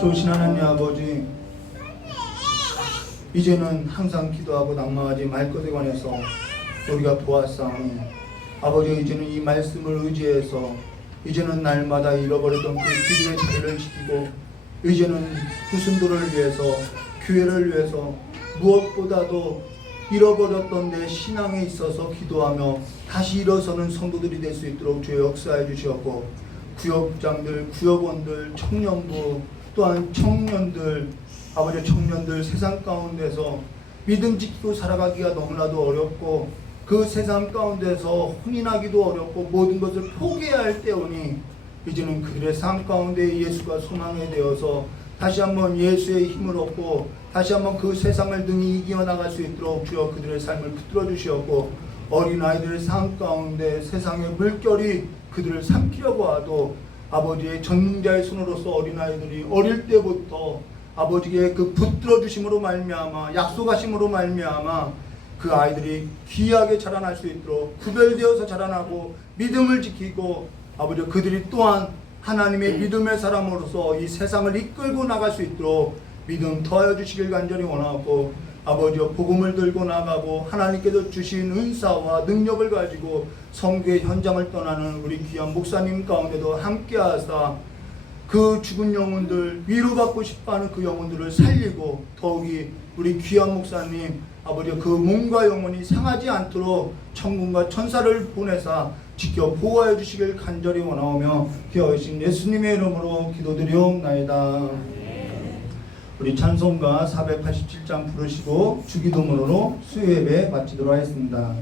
좋으신 하나님 아버지, 이제는 항상 기도하고 낭망하지 말 것에 관해서 우리가 보았사오니 아버지, 이제는 이 말씀을 의지해서 이제는 날마다 잃어버렸던 그 기도의 자리를 지키고 이제는 후순도를 위해서, 교회를 위해서, 무엇보다도 잃어버렸던 내 신앙에 있어서 기도하며 다시 일어서는 성도들이 될 수 있도록 주여 역사해 주시옵고, 구역장들, 구역원들, 청년부, 또한 청년들, 아버지 청년들 세상 가운데서 믿음 지키고 살아가기가 너무나도 어렵고, 그 세상 가운데서 혼인하기도 어렵고 모든 것을 포기해야 할 때오니 이제는 그들의 삶 가운데 예수가 소망이 되어서 다시 한번 예수의 힘을 얻고 다시 한번 그 세상을 등이 이겨나갈 수 있도록 주여 그들의 삶을 붙들어 주시었고, 어린아이들의 삶 가운데 세상의 물결이 그들을 삼키려고 하도 아버지의 전능자의 손으로서 어린아이들이 어릴 때부터 아버지의 그 붙들어 주심으로 말미암아 약속하심으로 말미암아 그 아이들이 귀하게 자라날 수 있도록 구별되어서 자라나고 믿음을 지키고 아버지 그들이 또한 하나님의 믿음의 사람으로서 이 세상을 이끌고 나갈 수 있도록 믿음 더하여 주시길 간절히 원하고, 아버지여 복음을 들고 나가고 하나님께서 주신 은사와 능력을 가지고 선교의 현장을 떠나는 우리 귀한 목사님 가운데도 함께하사 그 죽은 영혼들, 위로받고 싶어하는 그 영혼들을 살리고 더욱이 우리 귀한 목사님 아버지 그 몸과 영혼이 상하지 않도록 천군과 천사를 보내사 지켜 보호하여 주시길 간절히 원하오며 귀하신 예수님의 이름으로 기도드리옵나이다. 우리 찬송가 487장 부르시고 주기도문으로 수요예배 마치도록 하겠습니다.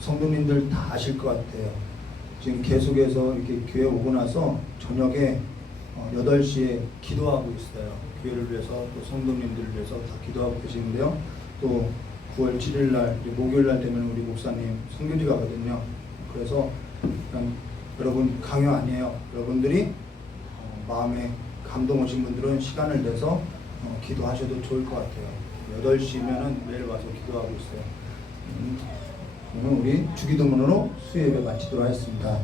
성도님들 다 아실 것 같아요. 지금 계속해서 이렇게 교회 오고 나서 저녁에 8시에 기도하고 있어요. 교회를 위해서 또 성도님들을 위해서 다 기도하고 계시는데요. 또 9월 7일 날 목요일 날 되면 우리 목사님 선교지 가거든요. 그래서 여러분 강요 아니에요. 여러분들이 마음에 감동 오신 분들은 시간을 내서 기도하셔도 좋을 것 같아요. 8시면은 매일 와서 기도하고 있어요. 오늘 우리 주기도문으로 수요예배 마치도록 하겠습니다.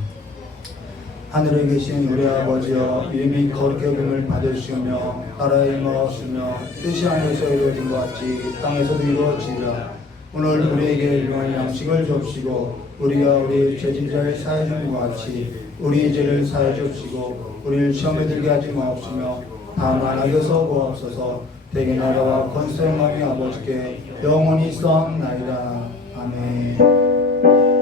하늘에 계신 우리 아버지여, 이름이 거룩히 여김을 받으시오며 나라의 임하옵시며 뜻이 하늘에서 이루어진 것 같이 땅에서도 이루어지리라. 오늘 우리에게 일용할 양식을 줍시고 우리가 우리 죄진자를 사하여 주는 것 같이 우리 죄를 사하여 줍시고 우리를 시험에 들게 하지 마옵시며 다만 하여서 구하옵소서. 대개 나라와 권세 영광이 아버지께 영원히 있사옵나이다. 아멘.